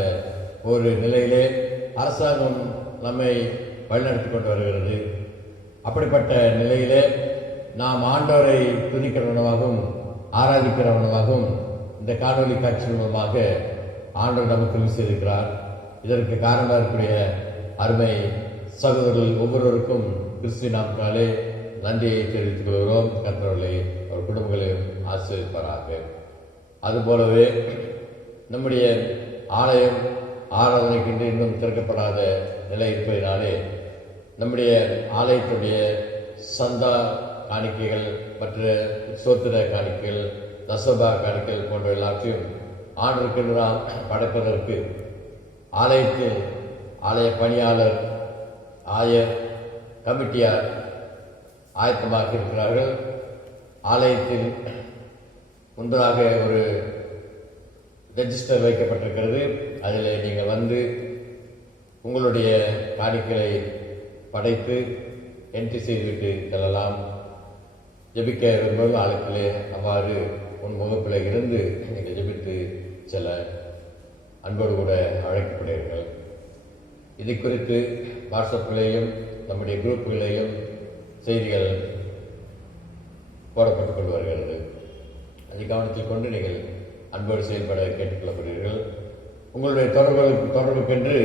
ஒரு நிலையிலே அரசாங்கம் நம்மை வழிநடத்தி கொண்டு வருகிறது. அப்படிப்பட்ட நிலையிலே நாம் ஆண்டவரை துதிக்கிறவனமாகவும் ஆராதிக்கிறவனமாகவும் இந்த காணொலி காட்சி மூலமாக ஆண்டவர் நமக்கு செய்திருக்கிறார். இதற்கு காரணமாக இருக்கக்கூடிய அருமை சகோதரர்கள் ஒவ்வொருவருக்கும் கிறிஸ்து நாமத்தினாலே நன்றியை தெரிவித்துக் கொள்கிறோம். கர்த்தர்களை அவர் குடும்பங்களையும் ஆசீர்வதிப்பாராக. அதுபோலவே நம்முடைய ஆலயம் ஆராதனைக்கு இன்னும் திறக்கப்படாத நிலை இருப்பதினாலே நம்முடைய ஆலயத்துடைய சந்தா காணிக்கைகள், மற்ற சோத்திர காணிக்கைகள், தசபா காணிக்கைகள் போன்ற எல்லாத்தையும் ஆண்டவருக்கு நாம் படைப்பதற்கு ஆலயத்தில் ஆலய பணியாளர், ஆயர், கமிட்டியார் ஆயத்தமாக இருக்கிறார்கள். ஆலயத்தில் முன்பதாக ஒரு ரெஜிஸ்டர் வைக்கப்பட்டிருக்கிறது. அதில் நீங்கள் வந்து உங்களுடைய காணிக்கைகளை படைத்து என்ட்ரி செய்துவிட்டு செல்லலாம். ஜெபிக்க விரும்பும் ஆலயத்திலே அவ்வாறு உன் முகப்பில் இருந்து நீங்கள் ஜெபித்து செல்ல அன்போடு கூட அழைக்கப்படுகிறீர்கள். இதை குறித்து வாட்ஸ்அப்பிலேயும் நம்முடைய குரூப்புகளிலேயும் செய்திகள் போடப்பட்டுக் கொண்டு வருகிறது. அதை கவனத்தில் கொண்டு நீங்கள் அன்போடு செயல்பட கேட்டுக்கொள்ளப்படுகிறீர்கள். உங்களுடைய தொடர்புக்கென்று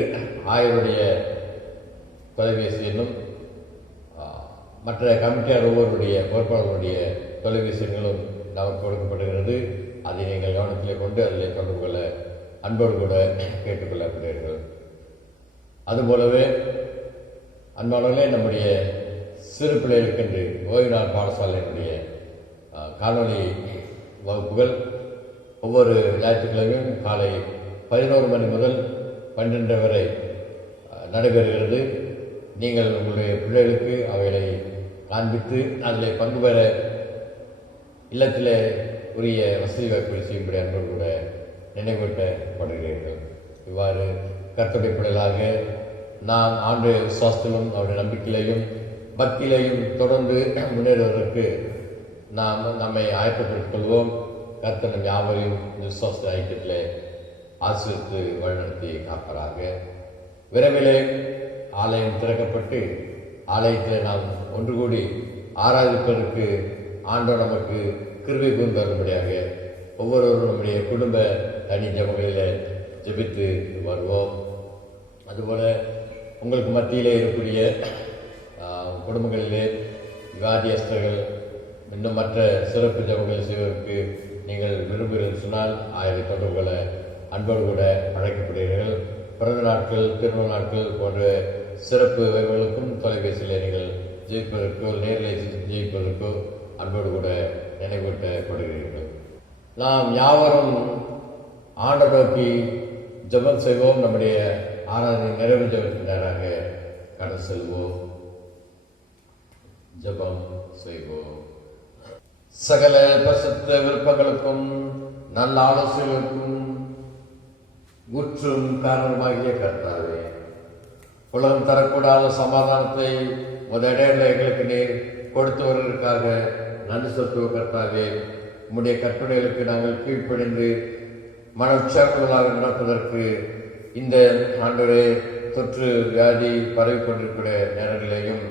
ஆயருடைய தொலைபேசி எண்ணும் மற்ற கமிட்டியார் ஒவ்வொருடைய பொறுப்பாளர்களுடைய தொலைபேசி எண்களும் நமக்கு கொடுக்கப்படுகிறது. அதை நீங்கள் கவனத்தில் கொண்டு அதில் தொடர்பு கொள்ள அன்போடு கூட கேட்டுக்கொள்ளப்படுகிறீர்கள். அதுபோலவே அன்பாளர்களே, நம்முடைய சிறு பிள்ளைகளுக்கென்று ஓய்வு நாள் பாடசாலையினுடைய காணொலி வகுப்புகள் ஒவ்வொரு ஞாயிற்றுக்கிழமையும் காலை 11 மணி முதல் 12 வரை நடைபெறுகிறது. நீங்கள் உங்களுடைய பிள்ளைகளுக்கு அவைகளை காண்பித்து அதில் பங்கு பெற இல்லத்தில் உரிய வசதி வாய்ப்புகள் செய்யும்படி அன்போடு கூட நினைவூட்டப்படுகிறீர்கள். இவ்வாறு கர்த்தருடைய பிள்ளைகளாக நாம் ஆண்டு விசுவாசத்திலும் அவருடைய நம்பிக்கையிலையும் பக்தியிலையும் தொடர்ந்து முன்னேறுவதற்கு நாம் நம்மை ஆயத்தப்படுத்திக் கொள்வோம். கர்த்தர் நம் யாவரையும் விசுவாச ஐக்கியத்தில் ஆசீர்வதித்து வழிநடத்தி காப்பாராக. விரைவிலே ஆலயம் திறக்கப்பட்டு ஆலயத்தில் நாம் ஒன்று கூடி ஆராதிப்பதற்கு ஆண்டவர் நமக்கு கிருபை கூர்ந்து வரும்படியாக ஒவ்வொருவரும் நம்முடைய குடும்ப தனி ஜபங்களில் ஜெபித்து வருவோம். அதுபோல உங்களுக்கு மத்தியிலே இருக்கக்கூடிய குடும்பங்களிலே வியாதியஸ்தர்கள் இன்னும் மற்ற சிறப்பு ஜபங்களை செய்வதற்கு நீங்கள் விரும்புகிறீர்கள் சொன்னால் 1000 தொடர்புகளை அன்போடு கூட அழைக்கப்படுகிறீர்கள். பிறந்த நாட்கள், திருமண நாட்கள் போன்ற சிறப்பு வைபவங்களுக்கும் தொலைபேசியில் நீங்கள் ஜெயிப்பதற்கோ நேரில் ஜெயிப்பதற்கோ அன்போடு கூட நினைவூட்டப்படுகிறீர்கள். நாம் யாவரும் ஆண்டவர் நோக்கி ஜெபம் செய்வோம். நம்முடைய ஆராதனை நிறைவு ஜெபத்தினராக கடந்து செல்வோம். ஜெபம் செய்வோம். சகல பரிசுத்த விருப்பங்களுக்கும் நல்ல ஆலோசனைகளுக்கும் ஊற்றும் காரணமாகிய கர்த்தாவே, உலகம் தரக்கூடாத சமாதானத்தை முதலில் எங்களுக்கு நீர் கொடுத்து வருவதற்காக நன்றி செலுத்துவோம். கர்த்தாவே, உம்முடைய கற்பனைகளுக்கு நாங்கள் கீழ்ப்படிந்து மன உற்சாகங்களாக நடப்பதற்கு இந்த ஆண்டவரே தொற்று வியாதி பரவி கொண்டிருக்கிற நேரங்களிலேயும்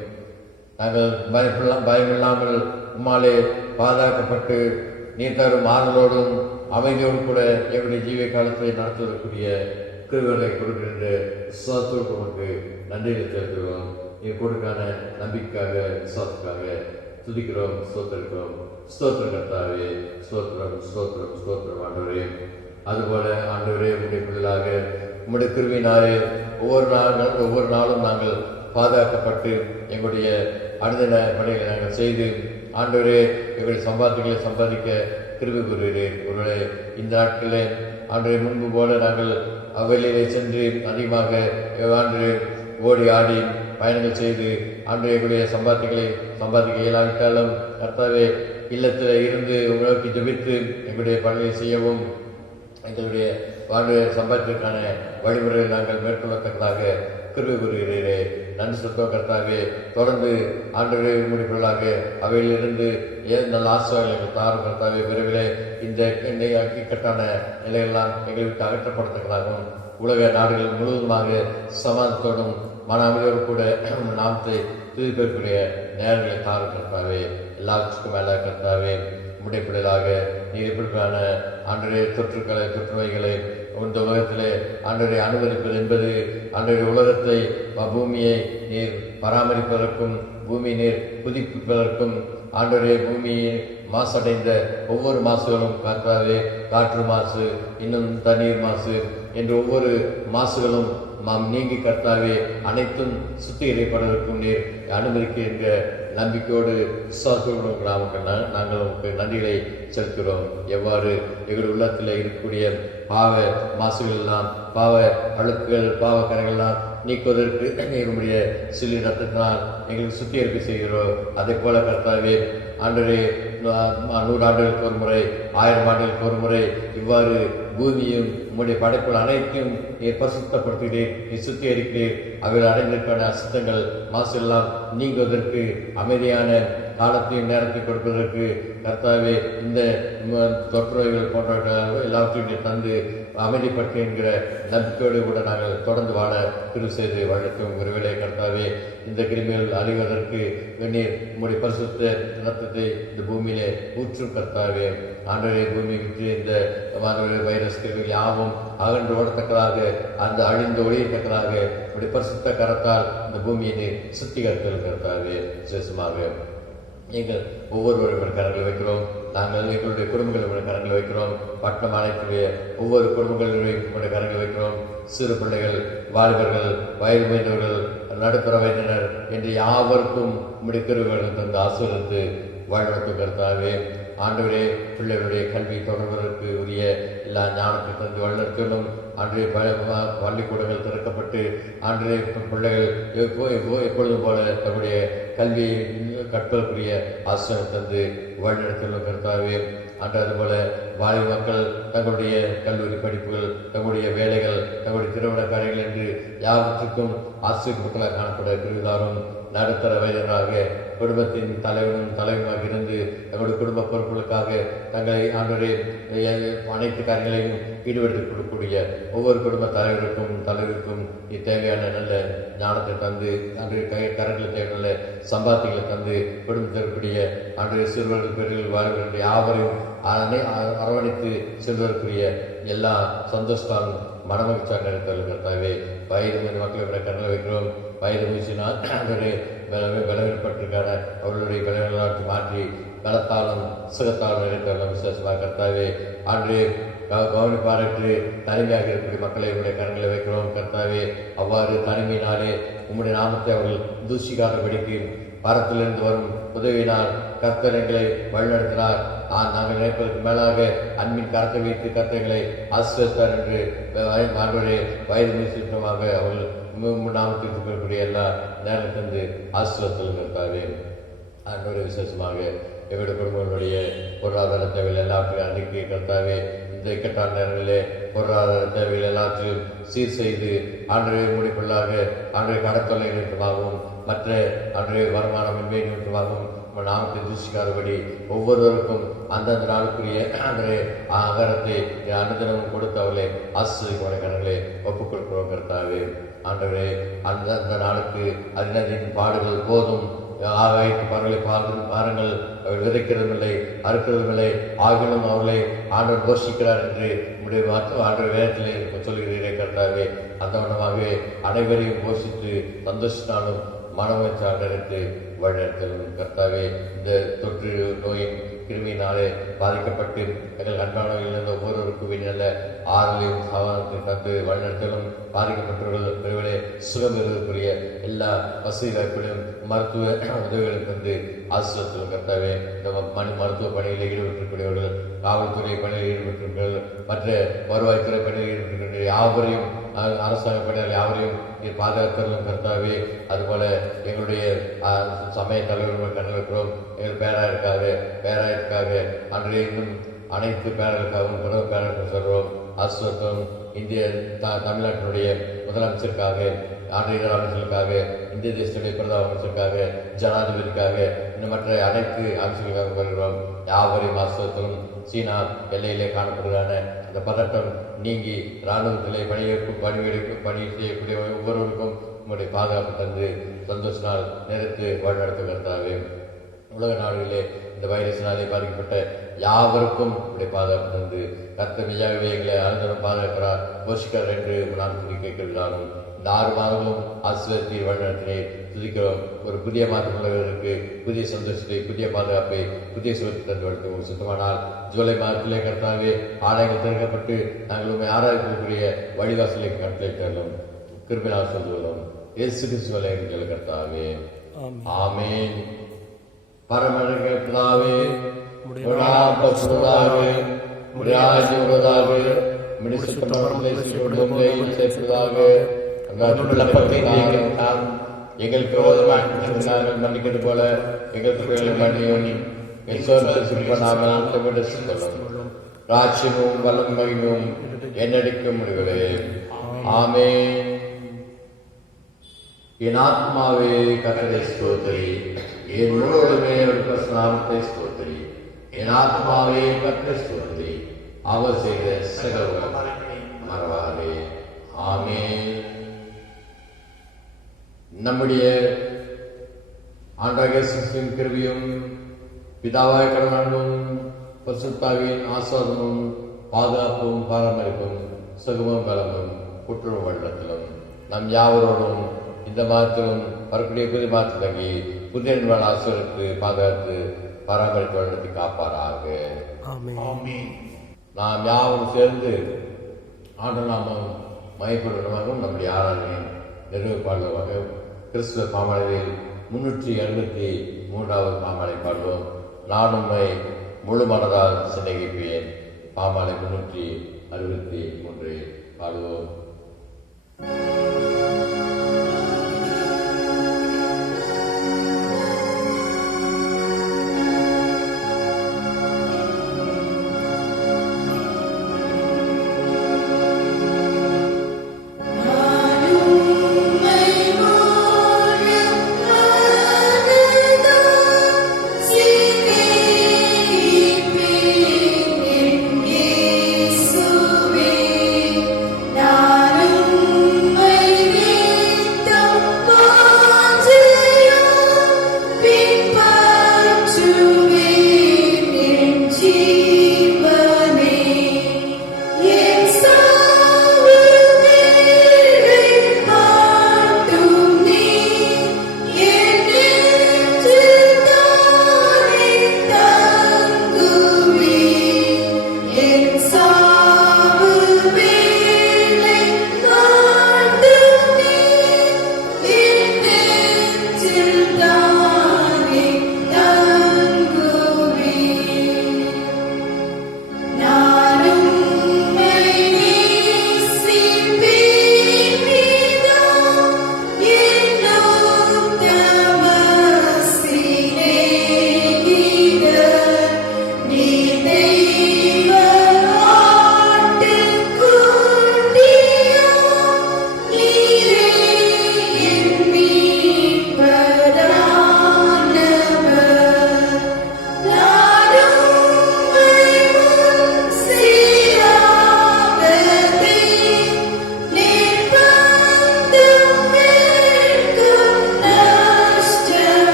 நாங்கள் பயமில்லாமல் உம்மாலே பாதுகாக்கப்பட்டு நீர் தரும் ஆறுதலோடும் அமைதியோடு கூட எங்களுடைய ஜீவிய காலத்தை நடத்துவதற்குரிய கிருபைகளை கொடுக்கின்ற விசுவாசத்தோடு உமக்கு நன்றியை செலுத்துகிறோம். நீர் கொடுக்கான நம்பிக்கைக்காக விசுவாசத்துக்காக துதிக்கிறோம், ஸ்தோத்திரிக்கிறோம். ஸ்தோத்திரம் கர்த்தாவே, ஸ்தோத்திரம் ஸ்தோத்திரம் ஸ்தோத்திரம் ஆண்டவரே. அதுபோல ஆண்டவரே, உங்களுடைய பிள்ளைகளாக உங்களுடைய கிருபையினாலே ஒவ்வொரு நாளும் நாங்கள் பாதுகாக்கப்பட்டு எங்களுடைய அனுதின பணிகளை நாங்கள் செய்து ஆண்டவரே எங்களுடைய சம்பாத்திகளை சம்பாதிக்க கிருபை கூறுகிறேன். ஒருவேளை இந்த நாட்களில் ஆண்டவரை முன்பு போல நாங்கள் வெளியிலே சென்று அதிகமாக ஆண்டு ஓடி ஆடி பயணங்கள் செய்து ஆண்டு எங்களுடைய சம்பாத்திகளை சம்பாதிக்க இயலாவிட்டாலும் கர்த்தாவே இல்லத்தில் இருந்து உங்களுக்கு ஜெபித்து எங்களுடைய பணியை செய்யவும் எங்களுடைய வாழ்வு சம்பாதிப்பதற்கான வழிமுறைகளை நாங்கள் மேற்கொள்ளத்தக்கதாக கிருபை கூறுகிறீரே. நன்றி செலுத்துவோம் கர்த்தாவே. தொடர்ந்து ஆண்டவரே முடிப்புகளாக அவையிலிருந்து நல்ல ஆசிரியர்கள் தாரும் கர்த்தாவே. விரைவிலே இந்த இக்கட்டான நிலையெல்லாம் எங்களுக்கு அகற்றப்படத்தக்கதாகவும் உலக நாடுகள் முழுவதுமாக சமாதானத்தோடும் மன அமைதியோடு கூட நாமத்தை துதிப்பதற்குரிய நேரங்களை தாரும் கர்த்தாவே. எல்லாவற்றுக்கும் மேலே கர்த்தாவே, உம்முடைய பிள்ளைகளாக நீர் எப்படிக்கான ஆண்டவரே தொற்று நோய்களை இந்த உலகத்திலே ஆண்டவரை அனுமதிப்பது என்பது ஆண்டவரை உலகத்தை பூமியை நீர் பராமரிப்பதற்கும் பூமி நீர் புதுப்பிப்பதற்கும் ஆண்டவரே பூமியை மாசடைந்த ஒவ்வொரு மாசுகளும் கர்த்தாவே, காற்று மாசு, இன்னும் தண்ணீர் மாசு என்று ஒவ்வொரு மாசுகளும் நீங்கி கர்த்தாவே அனைத்தும் சுத்திகரிப்பதற்கும் நீர் அனுமதிக்கின்ற நம்பிக்கையோடு விசுவாசத்தோடு நாங்கள் உங்களுக்கு நன்றிகளை செலுத்துகிறோம். எவ்வாறு எங்கள் உள்ளத்தில் இருக்கக்கூடிய பாவ மாசுகள் எல்லாம், பாவ அழுக்குகள், பாவ கரைகள்லாம் நீக்குவதற்கு எங்களுடைய சிலி ரத்தத்தினால் எங்களுக்கு சுத்திகரிப்பு செய்கிறோம். அதே போல கர்த்தாவே ஆண்டவரே 100 ஆண்டுகளுக்கு ஒரு முறை, 1000 ஆண்டுகளுக்கு ஒரு முறை இவ்வாறு பூமியும் உம்முடைய படைப்புகள் அனைத்தையும் நீர் பரிசுத்தப்படுத்துகிறேன், நீ சுத்திகரிக்கிறேன். அவைகள் அடைந்திருக்கான அசுத்தங்கள் மாசு எல்லாம் நீங்குவதற்கு அமைதியான காலத்தையும் நேரத்தை கொடுப்பதற்கு கர்த்தாவே இந்த தொற்றுநோய்கள் போன்றவர்கள் எல்லாவற்றையும் தந்து அமைதிப்பட்டு என்கிற நம்பிக்கையோடு கூட நாங்கள் தொடர்ந்து வாழ திரு செய்து வழக்கும் ஒருவேளை கர்த்தாவே இந்த கிருமிகள் அழிவதற்கு வெந்நீர் உம்முடைய பரிசுத்த ரத்தத்தை இந்த பூமியிலே ஊற்றும் கர்த்தாவே. ஆண்டவரே பூமி விட்டு இந்த வைரஸ் கிருமிகள் யாவும் அகன்று ஓடத்தக்கதாக அந்த அழிந்து ஒழியத்தக்கதாக உடைய பரிசுத்த கரத்தால் இந்த பூமியை நீர் சுத்திகரித்தல் கர்த்தாவே. விசேஷமாக நீங்கள் ஒவ்வொருவரும் கரங்களை வைக்கிறோம். நாங்கள் எங்களுடைய குடும்பங்களுடைய கரங்களை வைக்கிறோம். பட்டணம் அனைத்துடைய ஒவ்வொரு குடும்பங்களுடைய கரங்களை வைக்கிறோம். சிறு பிள்ளைகள், வாலிபர்கள், வயது முதிர்ந்தவர்கள், நடுத்தர வயதினர் என்று யாவருக்கும் உம்முடைய கிருபைகளை தந்து ஆசீர்வதித்து வாழ்வதற்கு கர்த்தாவே. ஆண்டவரே பிள்ளைகளுடைய கல்வி தொடர்வதற்கு உரிய எல்லா ஞானத்தை தந்து வளர்த்தலும் அன்றைய பள்ளிக்கூடங்கள் திறக்கப்பட்டு அன்றைய பிள்ளைகள் எப்பொழுதும் போல தன்னுடைய கல்வியை கற்பதற்குரிய ஆசிரியர் தந்து வழிநடத்தலும் கருத்தாவே அன்று அதுபோல வாலிப மக்கள் தங்களுடைய கல்லூரி படிப்புகள், தங்களுடைய வேலைகள், தங்களுடைய திருமண காரியங்கள் என்று யாவற்றுக்கும் ஆசிரியர் மக்களாக காணப்பட பிரிவுதாரும் நடுத்தர வயதினராக குடும்பத்தின் தலைவனும் தலைவனுமாக இருந்து தங்களுடைய குடும்ப பொறுப்புகளுக்காக தங்களை ஆண்டவரே அனைத்து காரியங்களையும் ஈடுபடுத்திக் கொடுக்கக்கூடிய ஒவ்வொரு குடும்ப தலைவருக்கும் தேவையான நல்ல ஞானத்தை தந்து அன்றைய கரங்களை தேவை நல்ல சம்பாத்தியங்களை தந்து குடும்பத்திற்குரிய அன்றைய சிறுவர்கள் பெரியர்கள் வாழ்கின்ற யாவரையும் அரவணைத்து செல்வதற்குரிய எல்லா சந்தோஷத்தாலும் மனமகிழ்ச்சியாக நிறைவேற்றவே வயது மக்களை கண்ணில் வைக்கிறோம். வயது வீசினால் விலகப்பட்டிருக்கான அவர்களுடைய விலகலாற்று மாற்றி பலத்தாலும் சுகத்தாலும் நிறைவேற்ற விசேஷமாக கர்த்தாவே அன்று கவனிப்பாரற்று தனிமையாக இருக்கக்கூடிய மக்களை உடைய கரங்களை வைக்கிறோம். கர்த்தாவே அவ்வாறு தனிமையினாலே உம்முடைய நாமத்தை அவர்கள் தூசிக்காதபடிக்கு பரத்திலிருந்து வரும் உதவியினால் கர்த்தர் எங்களை வழிநடத்தினார். நாங்கள் நினைப்பதற்கு மேலாக அன்பின் கரத்தை வைத்து கர்த்தர்களை ஆசிரியத்தார் என்று வயது முயற்சித்தமாக அவர்கள் நாமத்திற்கு இருக்கக்கூடிய எல்லா நேரத்திலிருந்து ஆசிரியத்தில் கர்த்தாவே அன்றைய விசேஷமாக எங்களுடைய குடும்பங்களுடைய பொருளாதார தேவைகள் எல்லாத்தையும் அன்றைக்கு கர்த்தாவே இந்த இக்கட்டான நேரங்களிலே பொருளாதார தேவைகள் எல்லாத்தையும் சீர் செய்து ஆண்டரை முடிப்புள்ளாக ஆண்டரை கடத்தொல்லை நிமித்தமாகவும் மற்ற அன்றைய வருமானமின்மை நிமித்தமாகவும் நாமத்தை தூசிக்காதபடி ஒவ்வொருவருக்கும் அந்தந்த நாளுக்குரிய அன்றைய ஆகாரத்தை அனுதினமும் கொடுத்தவர்களை ஆசிரியமான கணங்களை ஒப்புக் கொடுக்கிறோம் கர்த்தாவே. ஆண்டவரே அந்த நாளுக்கு அதினதின் பாடுகள் போதும், ஆகாயத்து பறவை பாருங்கள் விதைக்கிறதுமில்லை அறுக்கிறதுமில்லை, ஆகிலும் அவர்களை ஆண்டவர் போஷிக்கிறார் என்று நம்முடைய ஆண்டவர் வேதத்திலே சொல்கிறீரே கர்த்தாவே. அந்த வண்ணமாகவே அனைவரையும் போஷித்து சந்தோஷினாலும் மனமற்ற ஆண்டருக்கு வழிநடத்தலும் கர்த்தாவே. இந்த தொற்று நோயின் கிருமியினாலே பாதிக்கப்பட்டு எங்கள் அன்பானவர்கள் இருந்த ஒவ்வொருவருக்கும் நல்ல ஆறுதலையும் சமாதானத்தையும் தந்து வழிநடத்தலும் பாதிக்கப்பட்டவர்கள் விரைவிலே சுகம் பெறுவதற்குரிய எல்லா வசதி வாய்ப்புகளையும் மருத்துவ உதவிகளையும் தந்து ஆசிரியர்களும் கர்த்தாவே. இந்த மருத்துவ பணிகளில் ஈடுபட்டிருக்கூடியவர்கள், காவல்துறை பணியில் ஈடுபட்டிருக்கிறவர்கள், மற்ற வருவாய்த்துறை பணியில் ஈடுபட்டிருக்கின்ற யாவரையும் அரசாங்க பணியாளர் யாவரையும் பாதுகாக்கிறதும் கர்த்தாவே. அதுபோல எங்களுடைய சமய தலைவர்கள் கண்டிருக்கிறோம். எங்கள் பேராயத்துக்காக அன்றைய இன்னும் அனைத்து பேரர்களுக்காகவும் பிறகு பேரர்களுக்கும் சொல்கிறோம். ஆசிரியத்துவம் இந்திய தமிழ்நாட்டினுடைய முதலமைச்சருக்காக, ஆன்றைய அமைச்சர்களுக்காக, இந்திய தேசத்துடைய பிரதம அமைச்சருக்காக, ஜனாதிபதிக்காக, இன்னும் மற்ற அனைத்து அமைச்சர்களுக்காக வருகிறோம். யாவரையும் ஆசிரியத்துவம் சீனா எல்லையிலே காணப்படுகிறான அந்த பதட்டம் நீங்கி இராணுவத்திலே பணி செய்யக்கூடிய ஒவ்வொருவருக்கும் உங்களுடைய பாதுகாப்பு தந்து சந்தோஷ நாள் நேரத்து வழிநடத்த கர்த்தாவே. உலக நாடுகளிலே இந்த வைரஸினாலே பாதிக்கப்பட்ட யாவருக்கும் உங்களுடைய பாதுகாப்பு தந்து கர்த்தர் நிஜாகவே எங்களை அனுதினம் பாதுகாக்கிறார், போஷிக்கிறார் என்று நான் சொல்லி கேட்கிறாலும் இந்த 6 மாதங்களும் ஆசிரியத்தை வழிநடத்தினை துதிக்கிறோம். ஒரு புதிய மாதங்களுக்கு புதிய சந்தோஷத்தை, புதிய பாதுகாப்பை, புதிய சுகத்தை தந்து வளர்த்து சுத்தமானால் ஜூலை மாதத்திலே கர்த்தாவே ஆலயங்கள் திறக்கப்பட்டு நாங்கள் உண்மை ஆராய்ச்சிக்குரிய வழிவாசலை கட்டளையிட்டாலும் கிருபினால் சொல்லுவோம். இயேசு கிறிஸ்துவிலே எங்கள் கர்த்தாவே ஆமென். பரமர்கள் பிதாவே எங்களுக்கு விரோதமாக மன்னிக்கிறது போல எங்களுக்கு மன்னியும் ராட்சியமும் வல்லம் மகிமும் என்னடிக்க முடிவுகளே. ஆமென். என் ஆத்மாவே கர்த்தரை ஸ்தோத்திரி, என் முழுவதுமே நாமத்தை ஸ்தோத்திரி. என் ஆத்மாவே கர்த்தரை ஸ்தோத்திரி, அவர் செய்த சகல மறவாதே. ஆமென். நம்முடைய ஆண்டவராகிய இயேசுவின் கிருபையும் பிதாவாய் கடனும் பரிசுத்தாவியின் ஆசீர்வாதமும் பாதுகாப்பும் பராமரிப்பும் சுகமும் பலமும் குற்றமும் வழிநடத்தலும் நம் யாவரோடும் இந்த மாதத்திலும் வரக்கூடிய புதிய மாதத்தில் தங்கி புதிய ஆசிரியருக்கு பாதுகாத்து பராமரிப்பு வழிநடத்தி காப்பாராக. நாம் யாவரும் சேர்ந்து ஆண்டு நாமம் மயப்படுவதாகவும் நம்முடைய ஆராதனை நிறைவேற்பாளராக கிறிஸ்துவ பாமாலையில் 373வது பாமாலை பாடுவோம். நான் உம்மை முழு மனதால் சிநேகிப்பேன். பாமாலை 363 பாடுவோம்.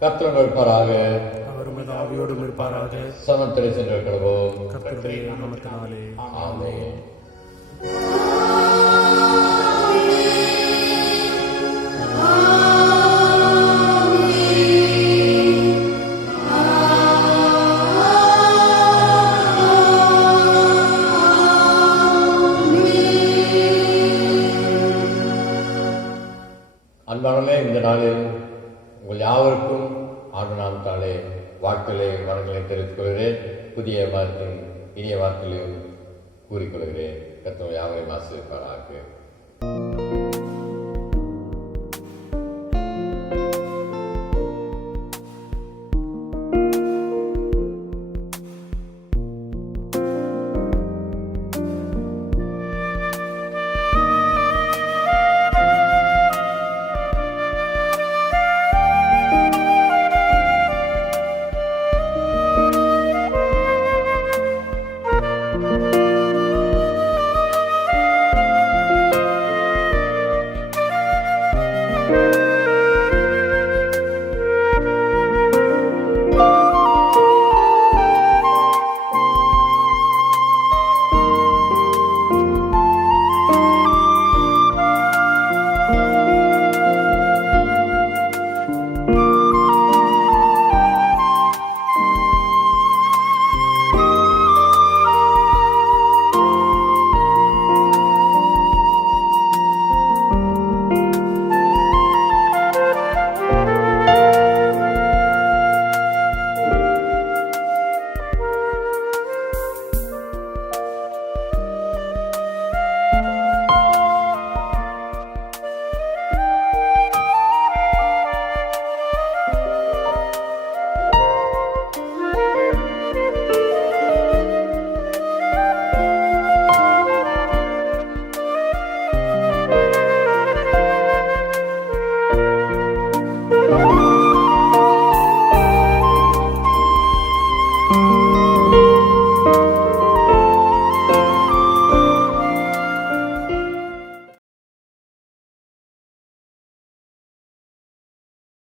கர்த்தர் இருப்பாராக. அவர் உமது ஆவியோடும் இருப்பாராக. சமத்திரை சென்று கிடவோம். கர்த்தருடைய நாமத்தினாலே ஆமென். அன்பானே, இந்த நாளில் உங்கள் யாவருக்கும் ஆண்டு நாமத்தாலே வாழ்த்துக்களை வரங்களை தெரிவித்துக் கொள்கிறேன். புதிய வாரத்தின் இனிய வார்த்தைகளையும் கூறிக்கொள்கிறேன். கர்த்தர் யாவரையும் ஆசீர்வதிப்பாராக.